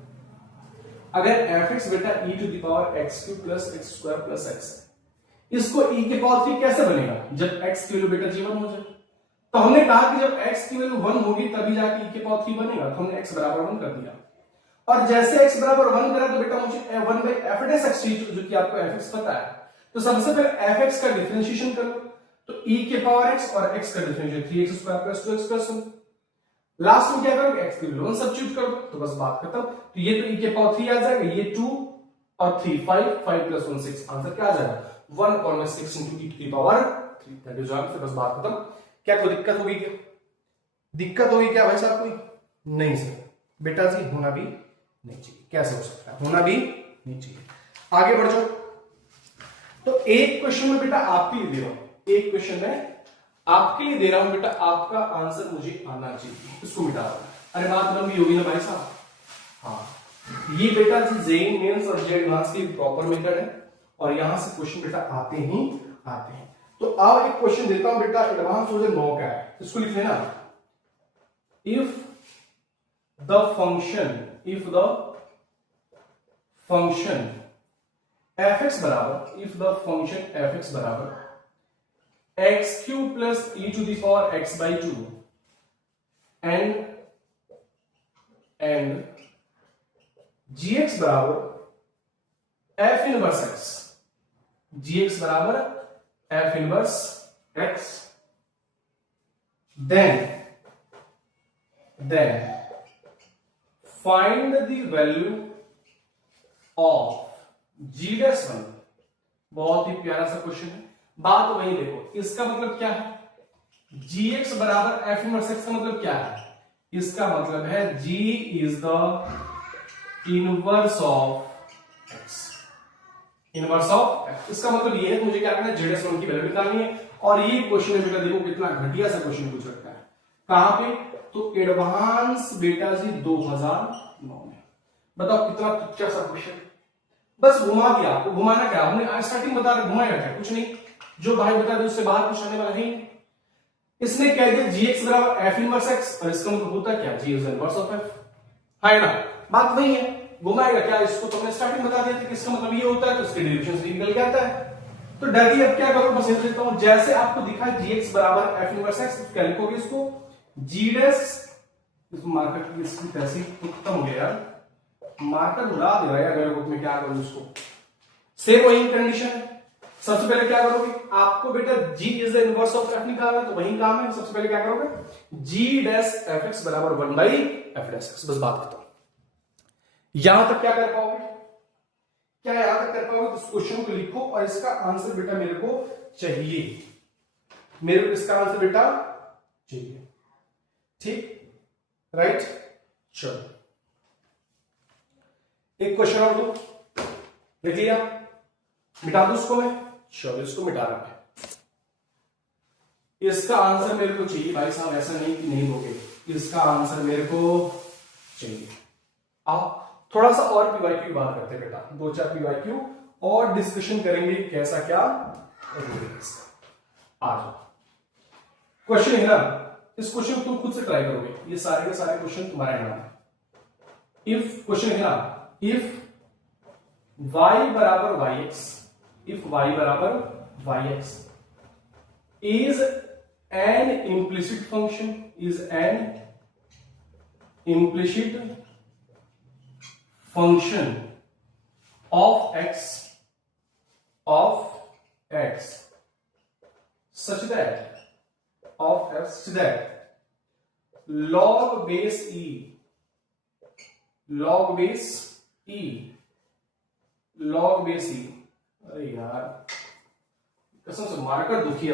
अगर एफ एक्स बेटा e to the power x cube plus x square plus x है, इसको e के पावर 3 कैसे बनेगा, जब x की वैल्यू बेटा g 1 हो जाए। तो हमने कहा कि जब x की वैल्यू 1 होगी तभी जाके e के पावर 3 बनेगा, तो हमने x बराबर 1 कर दिया, और जैसे x बराबर 1 करा तो बेटा मुझे 1 बाई एफ डैश एक्स, जो कि आपको एफ एक्स पता है, तो सबसे पहले एफ एक्स का डिफरेंशिएशन करो, तो e के पावर x और x का differentiation 3x square plus 2x plus 1, last में क्या करोगे x की वैल्यू 1 सब्स्टिट्यूट कर दो, तो बस बात खत्म। तो ये तो e के पावर 3 आ जाएगा, ये 2 और 3 5 5 प्लस 1 6, आंसर क्या आ जाएगा 1/6 into e to the power 3, that is answer, बस बात खत्म। क्या कोई दिक्कत होगी क्या, दिक्कत होगी क्या भाई साहब, कोई नहीं सर बेटा जी, होना भी नहीं चाहिए, कैसे हो सकता है, होना भी नहीं चाहिए। आगे बढ़ जाओ, तो एक क्वेश्चन में बेटा आपके लिए दे रहा हूं, एक क्वेश्चन में आपके लिए दे रहा हूं बेटा, आपका आंसर मुझे आना चाहिए, इसको मिटा दो। अरे बात लंबी होगी ना भाई साहब, हाँ ये बेटा जी जेईई मेंस और जेईई एडवांस की प्रॉपर मेथड है, और यहां से क्वेश्चन बेटा आते ही आते हैं। तो आओ एक क्वेश्चन देता हूं बेटा, एडवांस हो जाए 9 का है, इसको लिख लेना, if the function f x बराबर, if the function f x बराबर x cube plus e to the power x by 2 and gx बराबर f इनवर्स x, gx बराबर f inverse x, then find the value of g'1। बहुत ही प्यारा सा question है, बात वही देखो, इसका मतलब क्या है, gx बराबर f इनवर्स x का मतलब क्या है, इसका मतलब है g is the inverse of x, inverse of x। इसका मतलब ये है मुझे क्या करना है, z'1 की वैल्यू निकालनी है। और ये क्वेश्चन में बेटा देखो कितना घटिया सा क्वेश्चन पूछ रखा है, कहां पे, तो एडवांस बेटा जी 2009 में। बताओ कितना तुच्चा सा क्वेश्चन, बस घुमा दिया आपको। घुमाना क्या, हमने स्टार्टिंग बता रहे, घुमाया क्या, कुछ नहीं, जो भाई बता दे उससे बाहर कुछ आने वाला है। इसने कह दिया gx बराबर f इनवर्स x, और इसका मतलब होता क्या, g is inverse of f, है ना, बात वही है। घुमाएगा क्या, इसको तो हमने स्टार्टिंग बता दिया था कि इसका मतलब ये होता है, तो इसके डेरिवेशन से निकल के आता है। तो डरिए, अब क्या करो, बस लिख देता हूं, जैसे आपको दिखा gx बराबर f इनवर्स x, क्या लिखोगे इसको, g डैश, इस मार्कर की इसकी तैसी खत्म हो गया यार, मार्कर उड़ा दे रहा है अगर बुक में, क्या करूं इसको, सेम वही कंडीशन है। सबसे पहले क्या करोगे, आपको बेटा g is the inverse of f निकालना है, तो वही काम है। सबसे पहले क्या करोगे, g डैश fx बराबर 1 बाई f डैश x, बस बात खत्म। यहां तक क्या कर पाओगे, क्या यहां तक कर पाओगे, तो इस क्वेश्चन को लिखो और इसका आंसर बेटा मेरे को चाहिए, मेरे को इसका आंसर बेटा चाहिए, ठीक, राइट। चलो एक क्वेश्चन और दो, लिख लिया, मिटा दो उसको मैं, चलो इसको मिटा रहा है। इसका आंसर मेरे को चाहिए भाई साहब, ऐसा नहीं कि नहीं दोगे, इसका आंसर मेरे को चाहिए। आओ थोड़ा सा और पीवाईक्यू की बात करते हैं बेटा, 2-4 पीवाईक्यू और डिस्कशन करेंगे कैसा क्या आ जाओ। क्वेश्चन है ना, इस क्वेश्चन को तुम खुद से ट्राई करोगे, ये सारे के सारे क्वेश्चन तुम्हारे नाम है। इफ क्वेश्चन है ना, इफ y बराबर yx, इफ y बराबर yx is an implicit function, is an implicit function of x such that log base e अरे यार कसम से मार्कर दुखी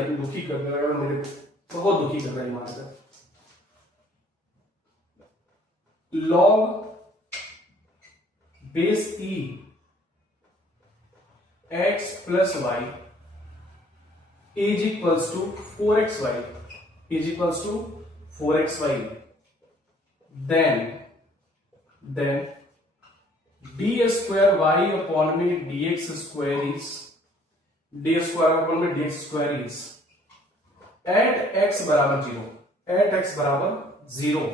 कर रहा है, मेरे बहुत दुखी कर रहा है marker. log base e x plus y is equals to 4xy, is equals to 4xy, then d square y upon में dx square is at x बराबर 0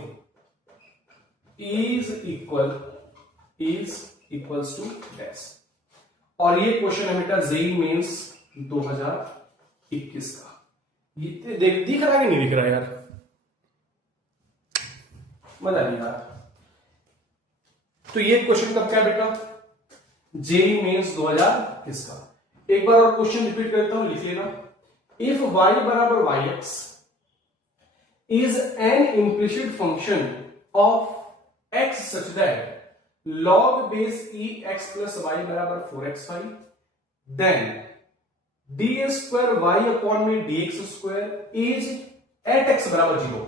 is equals to डैश। और ये क्वेश्चन है बेटा जेईई मेंस 2021 का। ये दिख रहा है कि नहीं दिख रहा यार, मजा नहीं आ रहा। तो ये क्वेश्चन कब क्या बेटा, जेईई मेंस 2021 का। एक बार और क्वेश्चन रिपीट करता हूं, लिख लेना। इफ y बराबर yx is an implicit function of x such that log base e x plus y बराबर 4xy, then d square y upon में dx square is at x बराबर 0।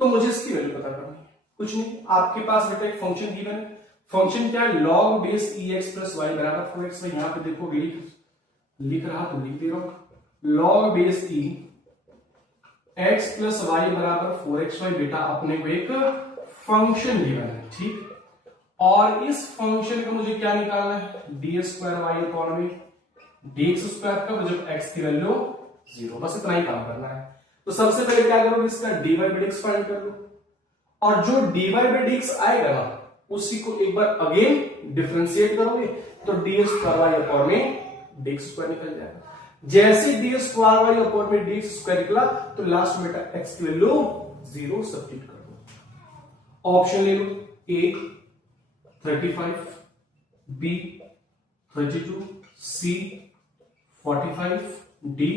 तो मुझे इसकी वैल्यू पता करनी है, कुछ नहीं, आपके पास बेटा एक फंक्शन गिवन है। फंक्शन क्या है, log base e x plus y बराबर 4xy। यहां पे देखो लिख रहा तो लिख दे रहा हूं, log base e x plus y बराबर 4xy बेटा अपने को एक फंक्शन गिवन है, ठीक। और इस फंक्शन का मुझे क्या निकालना है, डी स्क्वायर वाई अपॉन में dx स्क्वायर का, जब x की वैल्यू 0, बस इतना ही काम करना है। तो सबसे पहले क्या करोगे, इसका dy by dx फाइंड कर लो, और जो dy by dx आएगा ना उसी को एक बार अगेन डिफरेंशिएट करोगे तो डी स्क्वायर वाई अपॉन में dx स्क्वायर निकल जाएगा। जैसे डी स्क्वायर वाई अपॉन में dx स्क्वायर निकला तो लास्ट में x की वैल्यू 0 सब्स्टिट्यूट कर ऑप्शन ले लो, ए 35, बी 32, सी 45, डी।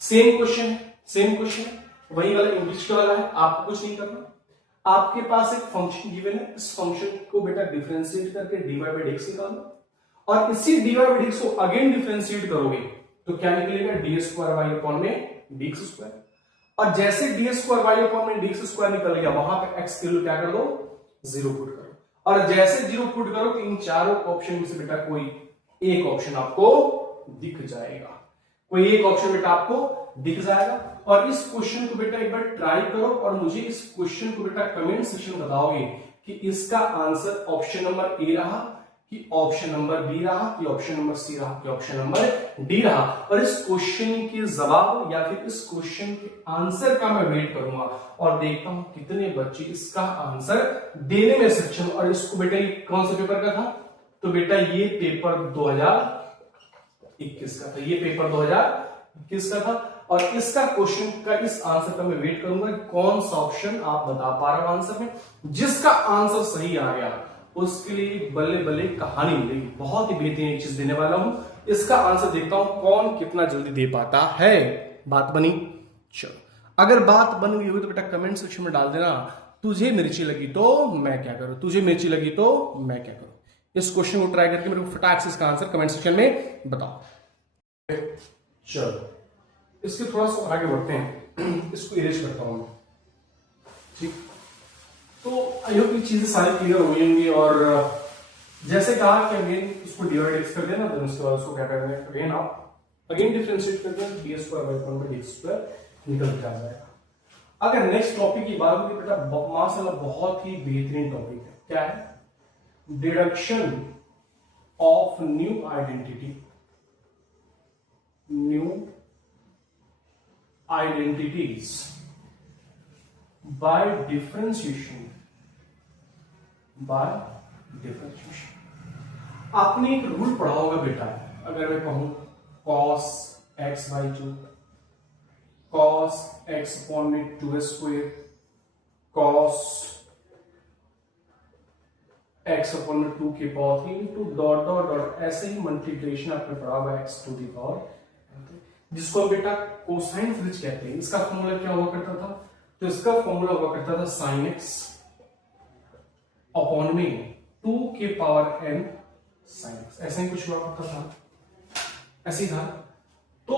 सेम क्वेश्चन है, वही वाला इंग्लिश का वाला है, आपको कुछ नहीं करना। आपके पास एक फंक्शन गिवन है, इस फंक्शन को बेटा डिफरेंशिएट करके dy बाई dx निकालो, और इसी dy बाई dx को अगेन डिफरेंशिएट करोगे तो क्या निकलेगा, डी स्क्वायर वाई अपॉन में dx स्क्वायर। और जैसे डी स्क्वायर वाई अपॉन में dx स्क्वायर निकल गया, वहां पे x के लिए क्या कर दो, 0 पुट करो। और जैसे 0 पुट करो तो इन चारों ऑप्शन में से बेटा कोई एक ऑप्शन आपको दिख जाएगा, कोई एक ऑप्शन बेटा आपको दिख जाएगा। और इस क्वेश्चन को बेटा एक बार ट्राई करो और मुझे इस क्वेश्चन को बेटा कमेंट सेक्शन में बताओगे कि इसका आंसर ऑप्शन नंबर ए रहा, कि ऑप्शन नंबर बी रहा, कि ऑप्शन नंबर सी रहा, कि ऑप्शन नंबर डी रहा। और इस क्वेश्चन के जवाब या फिर इस क्वेश्चन के आंसर का मैं वेट करूंगा और देखता हूं कितने बच्चे इसका आंसर देने में सक्षम। और इसको बेटा ये कौन सा पेपर का था, तो बेटा ये पेपर 2021 का था, ये पेपर 2021 का था। और इसका क्वेश्चन का इस आंसर का मैं वेट करूंगा कि कौन सा ऑप्शन आप बता पा रहे हो आंसर में। जिसका आंसर सही आ गया उसके लिए बल्ले बल्ले कहानी मिलेगी, बहुत ही बेहतरीन एक चीज देने वाला हूं। इसका आंसर देखता हूं कौन कितना जल्दी दे पाता है। बात बनी? चलो, अगर बात बन गई होगी तो बेटा कमेंट सेक्शन में डाल देना, तुझे मिर्ची लगी तो मैं क्या करूं, तुझे मिर्ची लगी तो मैं क्या करूं। इस क्वेश्चन को ट्राई करके मेरे को फटाक से इसका आंसर कमेंट सेक्शन में बताओ। चलो, इसके थोड़ा सा आगे बढ़ते हैं, इसको इरेज करता हूं, ठीक। तो आई होप ये चीजें सारी क्लियर हो गई। और जैसे कहा कि अगेन इसको डिवाइड एक्स कर देना, तो उसके बाद उसको क्या करना है, अगेन आप अगेन डिफरेंशिएट कर देना, डी स्क्वायर बाई अपॉन में डी स्क्वायर निकल के आ जाएगा। अगर नेक्स्ट टॉपिक की बात होगी बेटा, माशाल्लाह बहुत ही बेहतरीन टॉपिक है। क्या है? Deduction of new identity, new identities by differentiation, आपने एक रूल पढ़ा होगा बेटा, अगर मैं कहूं cos x by 2, cos x upon में 2 स्क्वायर, cos x upon में 2 के power 3 into dot dot dot, ऐसे ही मल्टीप्लिकेशन आपने पढ़ा होगा x टू द पावर, जिसको बेटा कोसाइन सीरीज कहते हैं। इसका फॉर्मूला क्या हुआ करता था, तो इसका फॉर्मूला हुआ करता था sin x अपॉन में 2 के पावर n sin x, ऐसा ही कुछ हुआ करता था, ऐसे ही था। तो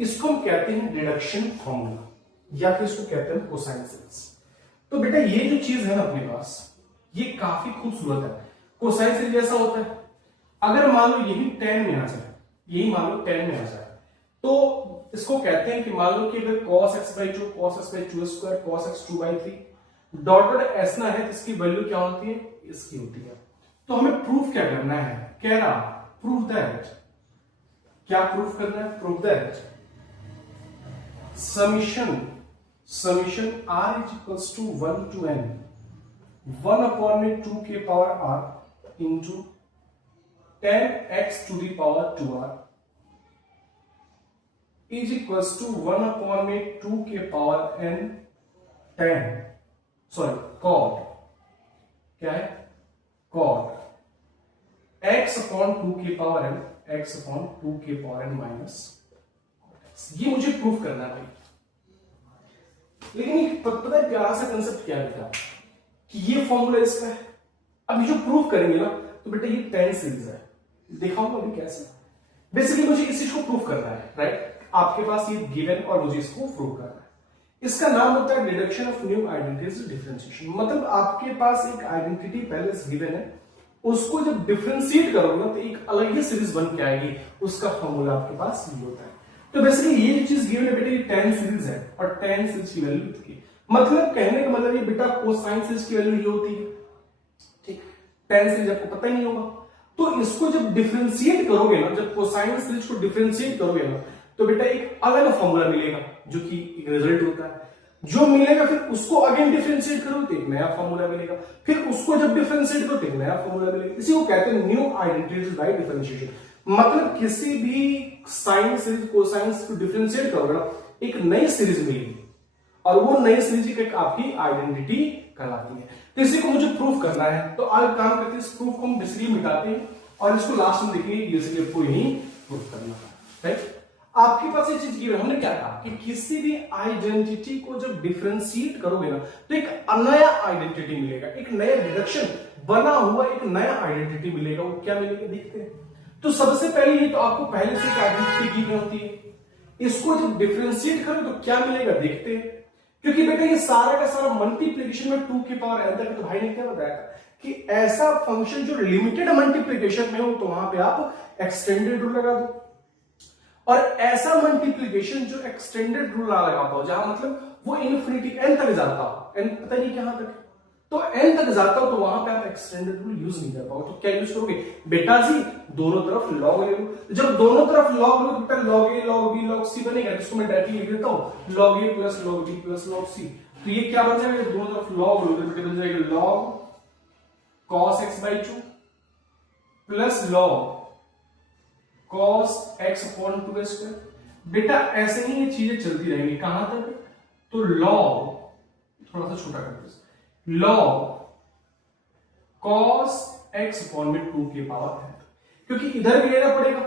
इसको हम कहते हैं डिडक्शन फॉर्मूला, या फिर इसको कहते हैं कोसाइन सीरीज। तो बेटा ये जो चीज है ना अपने पास, ये काफी खूबसूरत है। कोसाइन सीरीज ऐसा होता है, अगर मान लो यही 10 में आ जाए, यही मान लो 10 में आ जाए, तो इसको कहते हैं कि मान लो कि अगर cos x by 2, cos x by 2 square, cos x 2 by 3 dot dot ऐसा है, तो इसकी वैल्यू क्या होती है, इसकी होती है। तो हमें प्रूफ क्या करना है, कह रहा प्रूव दैट, क्या प्रूफ करना है, prove that summation r is equals to 1 to n, 1 upon में 2 के power r into 10x to the power 2r is equals to 1 upon में 2 के पावर n 10, सॉरी कॉट, क्या है, कॉट x अपॉन 2 के पावर n, x अपॉन 2 के power n minus, ये मुझे प्रूफ करना है भाई। लेकिन पता है प्यारा सा कंसेप्ट क्या बेटा, कि ये फॉर्मूला इसका है। अभी जो प्रूफ करेंगे ना, तो बेटा ये 10 सीरीज है, दिखाऊंगा अभी कैसे। बेसिकली मुझे इस चीज को प्रूफ करना है, राइट। आपके पास ये गिवन और मुझे इसको प्रूव करना है। इसका नाम होता है deduction of new identities differentiation. मतलब आपके पास एक आइडेंटिटी पहले से गिवन है, उसको जब डिफरेंशिएट करोगे ना तो एक अलग ही सीरीज बन के आएगी, उसका फॉर्मूला आपके पास ये होता है। तो बेसिकली ये जो चीज गिवन है बेटा, ये 10 सीरीज है और 10 सीरीज की वैल्यू की, मतलब कहने का मतलब ये बेटा कोसाइन सीरीज की वैल्यू ये होती है, ठीक। 10 सीरीज आपको पता ही नहीं होगा, तो इसको जब डिफरेंशिएट करोगे ना, जब कोसाइन सीरीज को डिफरेंशिएट करोगे ना, तो बेटा एक अलग फॉर्मूला मिलेगा जो कि एक रिजल्ट होता है। जो मिलेगा फिर उसको अगेन डिफरेंशिएट करो तो एक नया फॉर्मूला मिलेगा, फिर उसको जब डिफरेंशिएट करो तो एक नया फॉर्मूला मिलेगा। इसी को कहते हैं न्यू आइडेंटिटीज बाय डिफरेंशिएशन। मतलब किसी भी साइन सीरीज कोसाइन को डिफरेंशिएट करोगे ना, एक नई सीरीज मिलेगी और वो नई सीरीज एक आपकी आइडेंटिटी कहलाती है। तो इसी को मुझे प्रूफ करना है, तो आज काम करते हैं इस प्रूफ को हम बेसिकली मिटाते हैं और इसको लास्ट में देखेंगे बेसिकली आपको यही प्रूफ करना है, राइट। आपके पास ये चीज गिवन, हमने क्या कहा कि किसी भी आइडेंटिटी को जब डिफरेंशिएट करोगे ना तो एक नया आइडेंटिटी मिलेगा, एक नया डिडक्शन बना हुआ एक नया आइडेंटिटी मिलेगा। वो क्या मिलेगा देखते हैं। तो सबसे पहले ये तो आपको पहले से एक आइडेंटिटी गिवन होती है, इसको जब डिफरेंशिएट करो तो क्या मिलेगा देखते हैं। क्योंकि बेटा ये सारा का सारा मल्टीप्लीकेशन में 2 की पावर n तक, तो भाई ने क्या बताया कि ऐसा फंक्शन जो लिमिटेड मल्टीप्लीकेशन में हो तो वहां पे आप एक्सटेंडेड रूल लगा दो, और ऐसा मल्टीप्लीकेशन जो एक्सटेंडेड रूल ना लगा पाओ, जहां मतलब वो इन्फिनिटी n तक जाता हो, n पता नहीं कहां तक, तो n तक जाता हो तो वहां पे आप एक्सटेंडेड रूल यूज नहीं कर पाओ। तो क्या यूज करोगे बेटा जी, दोनों तरफ लॉग ले लो। जब दोनों तरफ लॉग लो तो बेटा log a log b log c बनेगा, जिसको मैं डायरेक्टली लिख देता हूं log a plus log b plus log c। तो ये क्या बन जाएगा, दोनों तरफ लॉग लो तो बेटा बन जाएगा log cos x/2 plus log cos x/2। बेटा ऐसे ही ये चीजें चलती रहेंगी कहां तक, तो लॉग, थोड़ा सा छोटा करते हैं, लॉग cos x/2 की पावर है, क्योंकि इधर भी लेना पड़ेगा।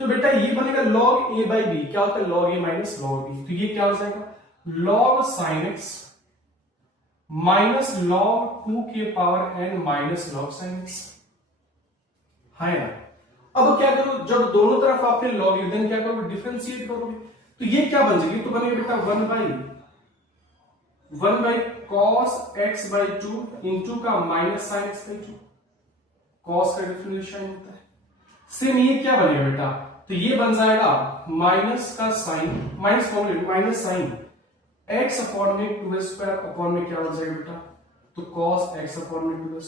तो बेटा ये बनेगा log a/b, क्या होता है log a minus log b, तो ये क्या हो जाएगा log sin x minus log 2 के power n minus log sin x, है ना। अब क्या करो, जब दोनों तरफ आपने log लिया देन क्या करोगे, डिफरेंशिएट करोगे, तो ये क्या बन जाएगी, तो बनेगा बेटा 1 बाई cos x/2 इंटू का माइनस sin x/2, cos का डिफरेंशिएशन होता है। सेम ये क्या बनेगा बेटा, तो ये बन जाएगा माइनस का sine, minus sine x upon में 2 अपॉन में क्या बन जाएगा बेटा, तो cos x अपॉन में 2।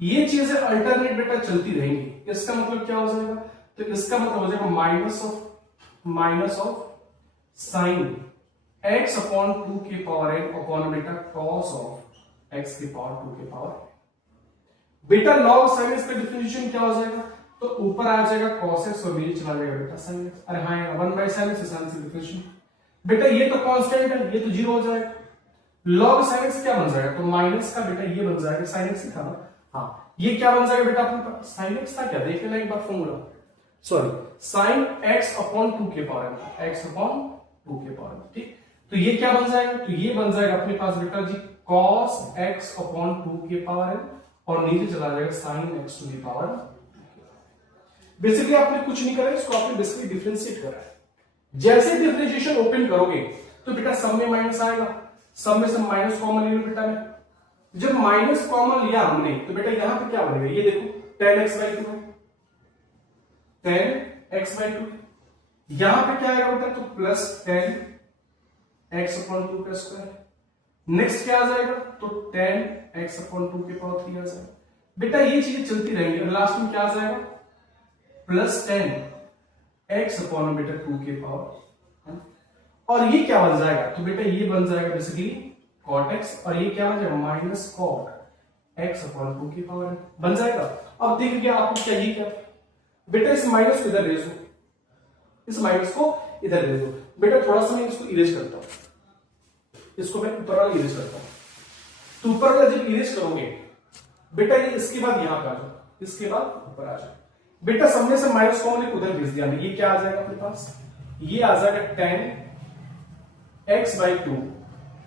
ये चीजें अल्टरनेट बेटा चलती रहेंगी। इसका मतलब क्या हो जाएगा, तो इसका मतलब हो जाएगा minus of sine x upon 2 की पावर n अपॉन बेटा cos ऑफ x की पावर 2 की पावर। बेटा log sin x का डिफरेंशिएशन क्या हो जाएगा, तो ऊपर आ जाएगा cos x और नीचे चला जाएगा बेटा sin x। अरे हाँ यार 1 by sin x sin x differentiation, बेटा ये तो कांस्टेंट है, ये तो 0 हो जाएगा। log sin x क्या बन जाएगा, तो माइनस का बेटा ये बन जाएगा sin x था ना, हाँ ये क्या बन जाएगा बेटा अपने पास sin x था, क्या देख लेना एक बार formula, sorry sin x upon 2 के पावर x अपॉन 2 के पावर, ठीक। तो ये क्या बन जाएगा, तो ये बन जाएगा अपने पास बेटा जी cos x अपॉन 2 के पावर n और नीचे चला जाएगा sin x to the power. Basically आपने कुछ नहीं करा, इसको आपने बेसिकली डिफरेंशिएट करा है। जैसे डिफरेंशिएशन ओपन करोगे तो बेटा सब में माइनस आएगा, सब में से माइनस कॉमन ले लो बेटा में। जब माइनस कॉमन लिया हमने तो बेटा यहां पे क्या बनेगा, ये देखो 10x/2 है, 10x/2। यहां पे क्या आएगा बेटा, तो प्लस 10x/2 का स्क्वायर। नेक्स्ट क्या आ जाएगा, तो 10x/2 के पावर 3 आ जाएगा। बेटा ये चीजें चलती रहेंगी और लास्ट में क्या आ जाएगा, प्लस 10x अपॉन बेटा 2 के पावर। और ये क्या बन जाएगा, तो बेटा ये बन जाएगा बेसिकली cot x, और ये क्या बन जाएगा माइनस cot x अपॉन 2 की पावर बन जाएगा। अब देखिए आपको चाहिए क्या, बेटा इस माइनस को इधर ले दो, इस माइनस को इधर ले दो। बेटा थोड़ा सा मैं इसको इरेज करता हूं, इसको मैं ऊपर वाला इरेज करता हूं। तो ऊपर वाला जब इरेज करोगे बेटा ये इसके बाद यहां पे आ जाओ, इसके बाद ऊपर आ जाओ। बेटा सामने से माइनस कॉमन उधर भेज दिया, ये क्या आ जाएगा अपने पास, ये आ जाएगा 10x/2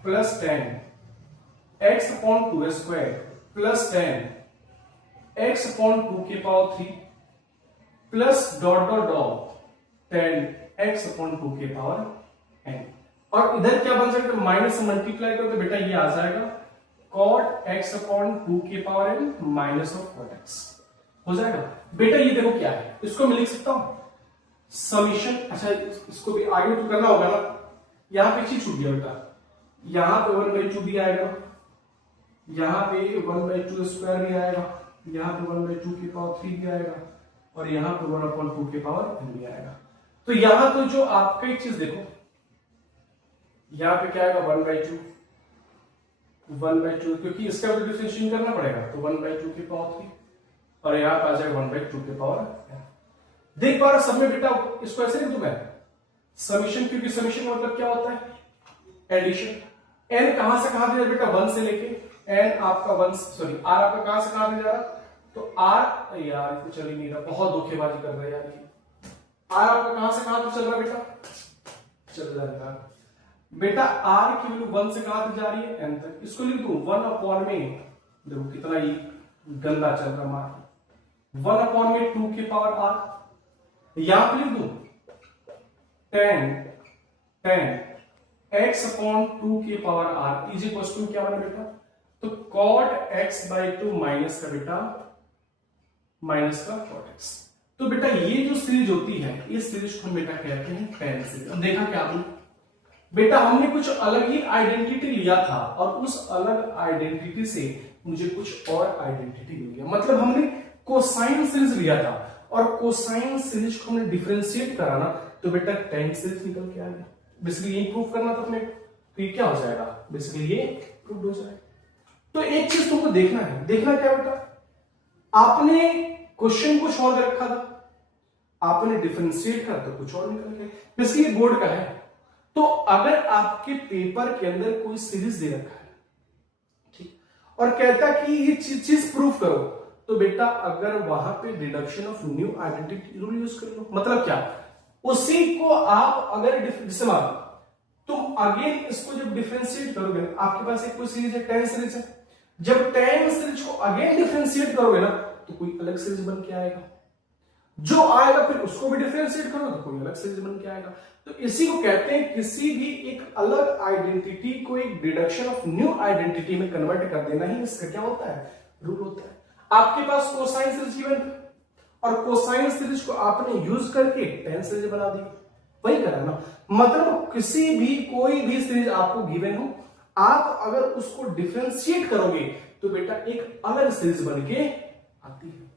plus 10x upon 2 square plus 10x upon 2 की power 3 plus dot dot dot 10x upon 2 की पावर n। और इधर क्या बन जाएगा, माइनस से मल्टीप्लाई करो तो बेटा ये आ जाएगा cot x अपॉन 2 की power n minus of cot x हो जाएगा। बेटा ये देखो क्या है, इसको मैं लिख सकता हूं समीशन। अच्छा इसको भी आगे तो करना होगा ना, यहां पे चीज छूट गया बेटा, यहां पे 1/2 भी आएगा, यहां पे 1/2 स्क्वायर भी आएगा, यहां पे 1/2 की पावर 3 भी आएगा, और यहां पे 1/2 की पावर n भी आएगा। तो यहां तो जो आपका एक चीज देखो, यहां पे क्या आएगा 1/2 क्योंकि इसका भी डिफरेंशिएशन करना पड़ेगा, तो 1/2 की पावर 3 और यहां पे आ जाएगा 1/2 की पावर n। देख पा रहा सब में बेटा, इसको ऐसे लिख दूं मैं समीशन, क्योंकि समीशन मतलब क्या होता है एडिशन। n कहां से कहां दिया बेटा, 1 से लेके एन आपका आर आपका कहां से कहां जा रहा, तो आर यार तो चल ही नहीं रहा, बहुत धोखेबाजी कर रहा है यार ये। आर आपका कहां से कहां तक चल रहा बेटा, चल रहा है बेटा आर की वैल्यू 1 से कहां तक जा रही है, एन तक। इसको लिख दूं 1 अपॉन में, देखो कितना ही गंदा चल रहा मार, 1 अपॉन में 2 की पावर आर, यहां पे लिख दूं 10 x अपॉन 2 की power r is equal to क्या बना बेटा, तो cot x बाई 2 माइनस का बेटा माइनस का cot x। तो बेटा ये जो सीरीज होती है, इस सीरीज को हम बेटा कहते हैं tan सीरीज। अब देखा क्या आपने बेटा, हमने कुछ अलग ही आइडेंटिटी लिया था और उस अलग आइडेंटिटी से मुझे कुछ और आइडेंटिटी मिल गया। मतलब हमने कोसाइन सीरीज लिया था और कोसाइन सीरीज को हमने डिफरेंशिएट कराना, तो बेटा tan सीरीज निकल के आ गया। बेसिकली ये प्रूफ करना था अपने, तो ये क्या हो जाएगा, बेसिकली ये प्रूफ हो जाएगा। तो एक चीज तुमको देखना है, देखना क्या बेटा, आपने क्वेश्चन कुछ और रखा था, आपने डिफरेंशिएट करा तो कुछ और निकल गया। बेसिकली ये बोर्ड का है, तो अगर आपके पेपर के अंदर कोई सीरीज दे रखा है, ठीक, और कहता कि ये चीज प्रूफ करो, तो बेटा अगर वहां पे deduction of new identity rule use कर लो। मतलब क्या, उसी को आप अगर जैसे मान तुम अगेन इसको जब डिफरेंशिएट करोगे, आपके पास एक कोई सीरीज है tan सीरीज है, जब tan सीरीज को अगेन डिफरेंशिएट करोगे ना, तो कोई अलग सीरीज बन के आएगा, जो आएगा फिर उसको भी डिफरेंशिएट करो तो कोई अलग सीरीज बन के आएगा। तो इसी को कहते हैं किसी भी एक अलग आइडेंटिटी को एक डिडक्शन ऑफ न्यू आइडेंटिटी में कन्वर्ट कर देना ही इसका क्या होता है, रूल होता है। आपके पास कोसाइन सीरीज गिवन और कोसाइन सीरीज को आपने यूज करके tan सीरीज बना दी, वही करा ना। मतलब किसी भी कोई भी सीरीज आपको गिवन हो, आप अगर उसको डिफरेंशिएट करोगे तो बेटा एक अलग सीरीज बन के आती है।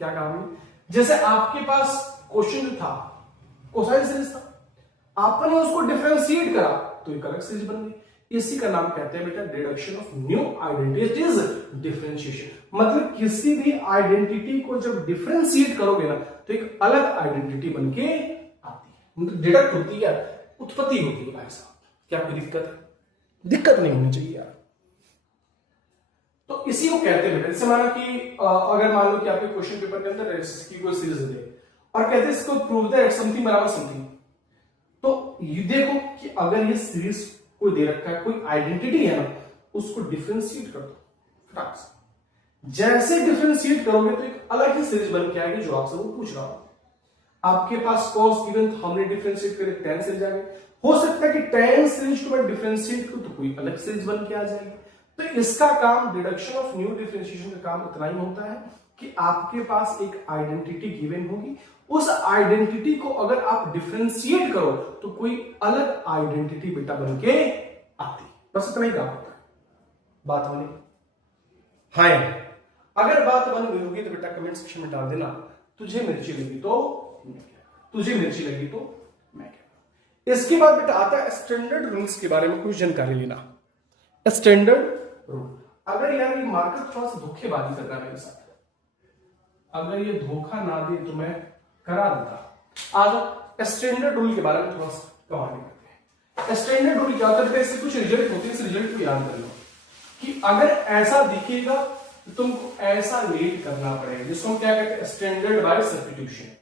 क्या कहा हमने, जैसे आपके पास क्वेश्चन था कोसाइन सीरीज था, आपने उसको डिफरेंशिएट करा तो एक अलग सीरीज बन गई। इसी का नाम कहते हैं बेटा deduction of new identity, is differentiation. मतलब किसी भी आइडेंटिटी को जब डिफरेंशिएट करोगे ना, तो एक अलग आइडेंटिटी बन के आती है, मतलब डिडक्ट होती है, उत्पत्ति होती है भाई साहब। क्या कोई दिक्कत है, दिक्कत नहीं होनी चाहिए यार। तो इसी को कहते हैं बेटा, जैसे माना कि अगर मान लो कि आपके क्वेश्चन पेपर के अंदर की कोई सीरीज दे और कहते हैं इसको प्रूव दैट समथिंग बराबर समथिंग, तो ये देखो कि अगर ये सीरीज कोई दे रखा है, कोई आइडेंटिटी है ना, उसको डिफरेंशिएट कर दो फटाक से। जैसे डिफरेंशिएट करोगे तो एक अलग ही सीरीज बन के आएगी जो आपसे वो पूछ रहा हो। आपके पास cos गिवन, हमने डिफरेंशिएट करे tan सीरीज आ गई। हो सकता है कि tan सीरीज को मैं डिफरेंशिएट करूं तो कोई अलग सीरीज बन के आ जाएगी। तो इसका काम डिडक्शन ऑफ न्यू डिफरेंशिएशन का काम इतना ही होता है कि आपके पास एक आइडेंटिटी गिवन होगी, उस आइडेंटिटी को अगर आप डिफरेंशिएट करो तो कोई अलग आइडेंटिटी बेटा बन के आती। बस इतना ही काम होता है। बात बनी? हाँ, अगर बात बन गई होगी तो बेटा कमेंट सेक्शन में डाल देना, तुझे मिर्ची लगी तो मैं क्या, तुझे मिर्ची लगी तो मैं क्या। इसके बाद बेटा आता है स्टैंडर्ड रूल्स के बारे में कुछ जानकारी लेना। स्टैंडर्ड रूल, अगर यार ये मार्कर थोड़ा सा धोखेबाजी कर रहा है मेरे साथ, अगर ये धोखा ना दे तो मैं करा देता। आज स्टैंडर्ड रूल के बारे में थोड़ा सा कहानी करते हैं। स्टैंडर्ड रूल क्या होता है, इससे कुछ रिजल्ट होते हैं, इस रिजल्ट को याद कर लो कि अगर ऐसा दिखेगा तो तुमको ऐसा लेट करना पड़ेगा, जिसको हम क्या कहते हैं स्टैंडर्ड बाय सब्स्टिट्यूशन।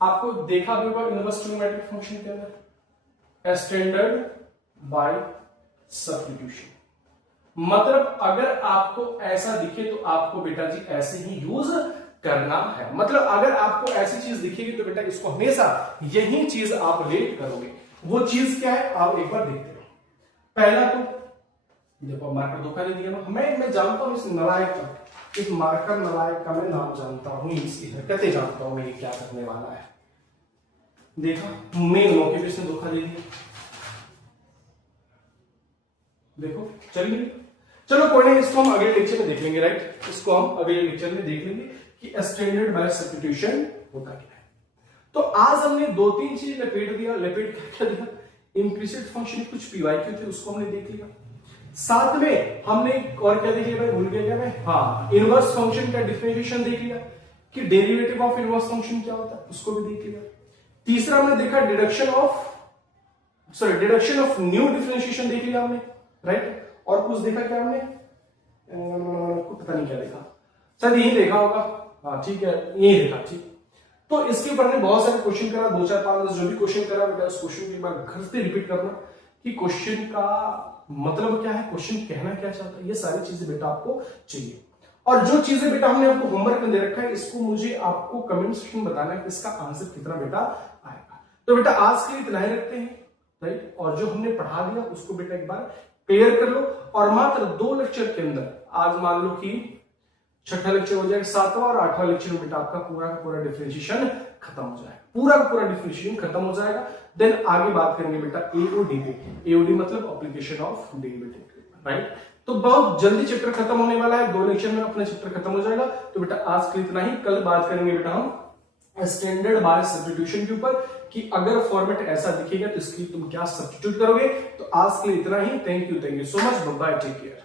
आपको देखा होगा इनवर्स ट्रिग्नोमेट्रिक फंक्शन के अंदर स्टैंडर्ड बाय सब्स्टिट्यूशन। मतलब अगर आपको ऐसा दिखे तो आपको बेटा जी ऐसे ही यूज करना है। मतलब अगर आपको ऐसी चीज दिखेगी तो बेटा इसको हमेशा यही चीज आप लेट करोगे। वो चीज क्या है आप एक बार देखते हो। पहला तो देखो मार्कर धोखा दे दिया ना, मैं जानता हूं इस नालायक का, इस मार्कर नालायक का मैं नाम जानता हूं, इसकी हरकतें जानता हूं, ये क्या करने वाला है। देखा मेन मौके पे इसने धोखा दे दिया। देखो चलिए, चलो कोई नहीं, इसको हम अगले लेक्चर में देख लेंगे, राइट। इसको हम अगले लेक्चर में देख लेंगे कि स्टैंडर्ड बाय सब्स्टिट्यूशन होता क्या है। तो आज हमने दो तीन चीज लपेट दिया इम्प्लिसिट फंक्शन, कुछ पीवाईक्यू थे उसको हमने देख लिया। साथ में हमने और क्या देख लिया भाई, भूल गया क्या मैं, हाँ इनवर्स फंक्शन का डिफरेंशिएशन देख लिया कि डेरिवेटिव ऑफ इनवर्स फंक्शन क्या होता है, उसको भी देख लिया। तीसरा हमने देखा डिडक्शन ऑफ न्यू डिफरेंशिएशन देख लिया हमने, राइट। और कुछ देखा क्या हमने, पता नहीं क्या देखा, शायद यही देखा होगा, हाँ ठीक है यही देखा, ठीक। तो इसके ऊपर हमने बहुत सारे क्वेश्चन करा, 2 4 5 10 जो भी क्वेश्चन करा बेटा उस क्वेश्चन को एक बार घर से रिपीट करना कि क्वेश्चन का मतलब क्या है, क्वेश्चन कहना क्या चाहता है, ये सारी चीजें बेटा आपको चाहिए। और जो चीजें बेटा हमने आपको होमवर्क में दे रखा है इसको मुझे आपको कमेंट सेक्शन में बताना है कि इसका आंसर कितना बेटा आएगा। तो बेटा आज के लिए इतना ही रखते हैं, राइट। और जो हमने पढ़ा दिया उसको बेटा एक बार क्लियर कर लो, और मात्र 2 लेक्चर के अंदर आज मान लो कि 6ठा लेक्चर हो जाएगा, 7वां और 8वां लेक्चर में बेटा आपका पूरा का पूरा डिफरेंशिएशन खत्म हो जाएगा, पूरा का पूरा डिफरेंशिएशन खत्म हो जाएगा। देन आगे बात करेंगे बेटा एओडी पे, एओडी मतलब एप्लीकेशन ऑफ डेरिवेटिव, राइट। तो बहुत जल्दी चैप्टर खत्म होने वाला है, 2 लेक्चर में अपना चैप्टर खत्म हो जाएगा। तो बेटा आज के लिए इतना ही, कल बात करेंगे बेटा हम स्टैंडर्ड बाय सब्स्टिट्यूशन के ऊपर कि अगर फॉर्मेट ऐसा दिखेगा तो इसके लिए तुम क्या सब्स्टिट्यूट करोगे। तो आज के लिए इतना ही, thank you so much, bye, take care.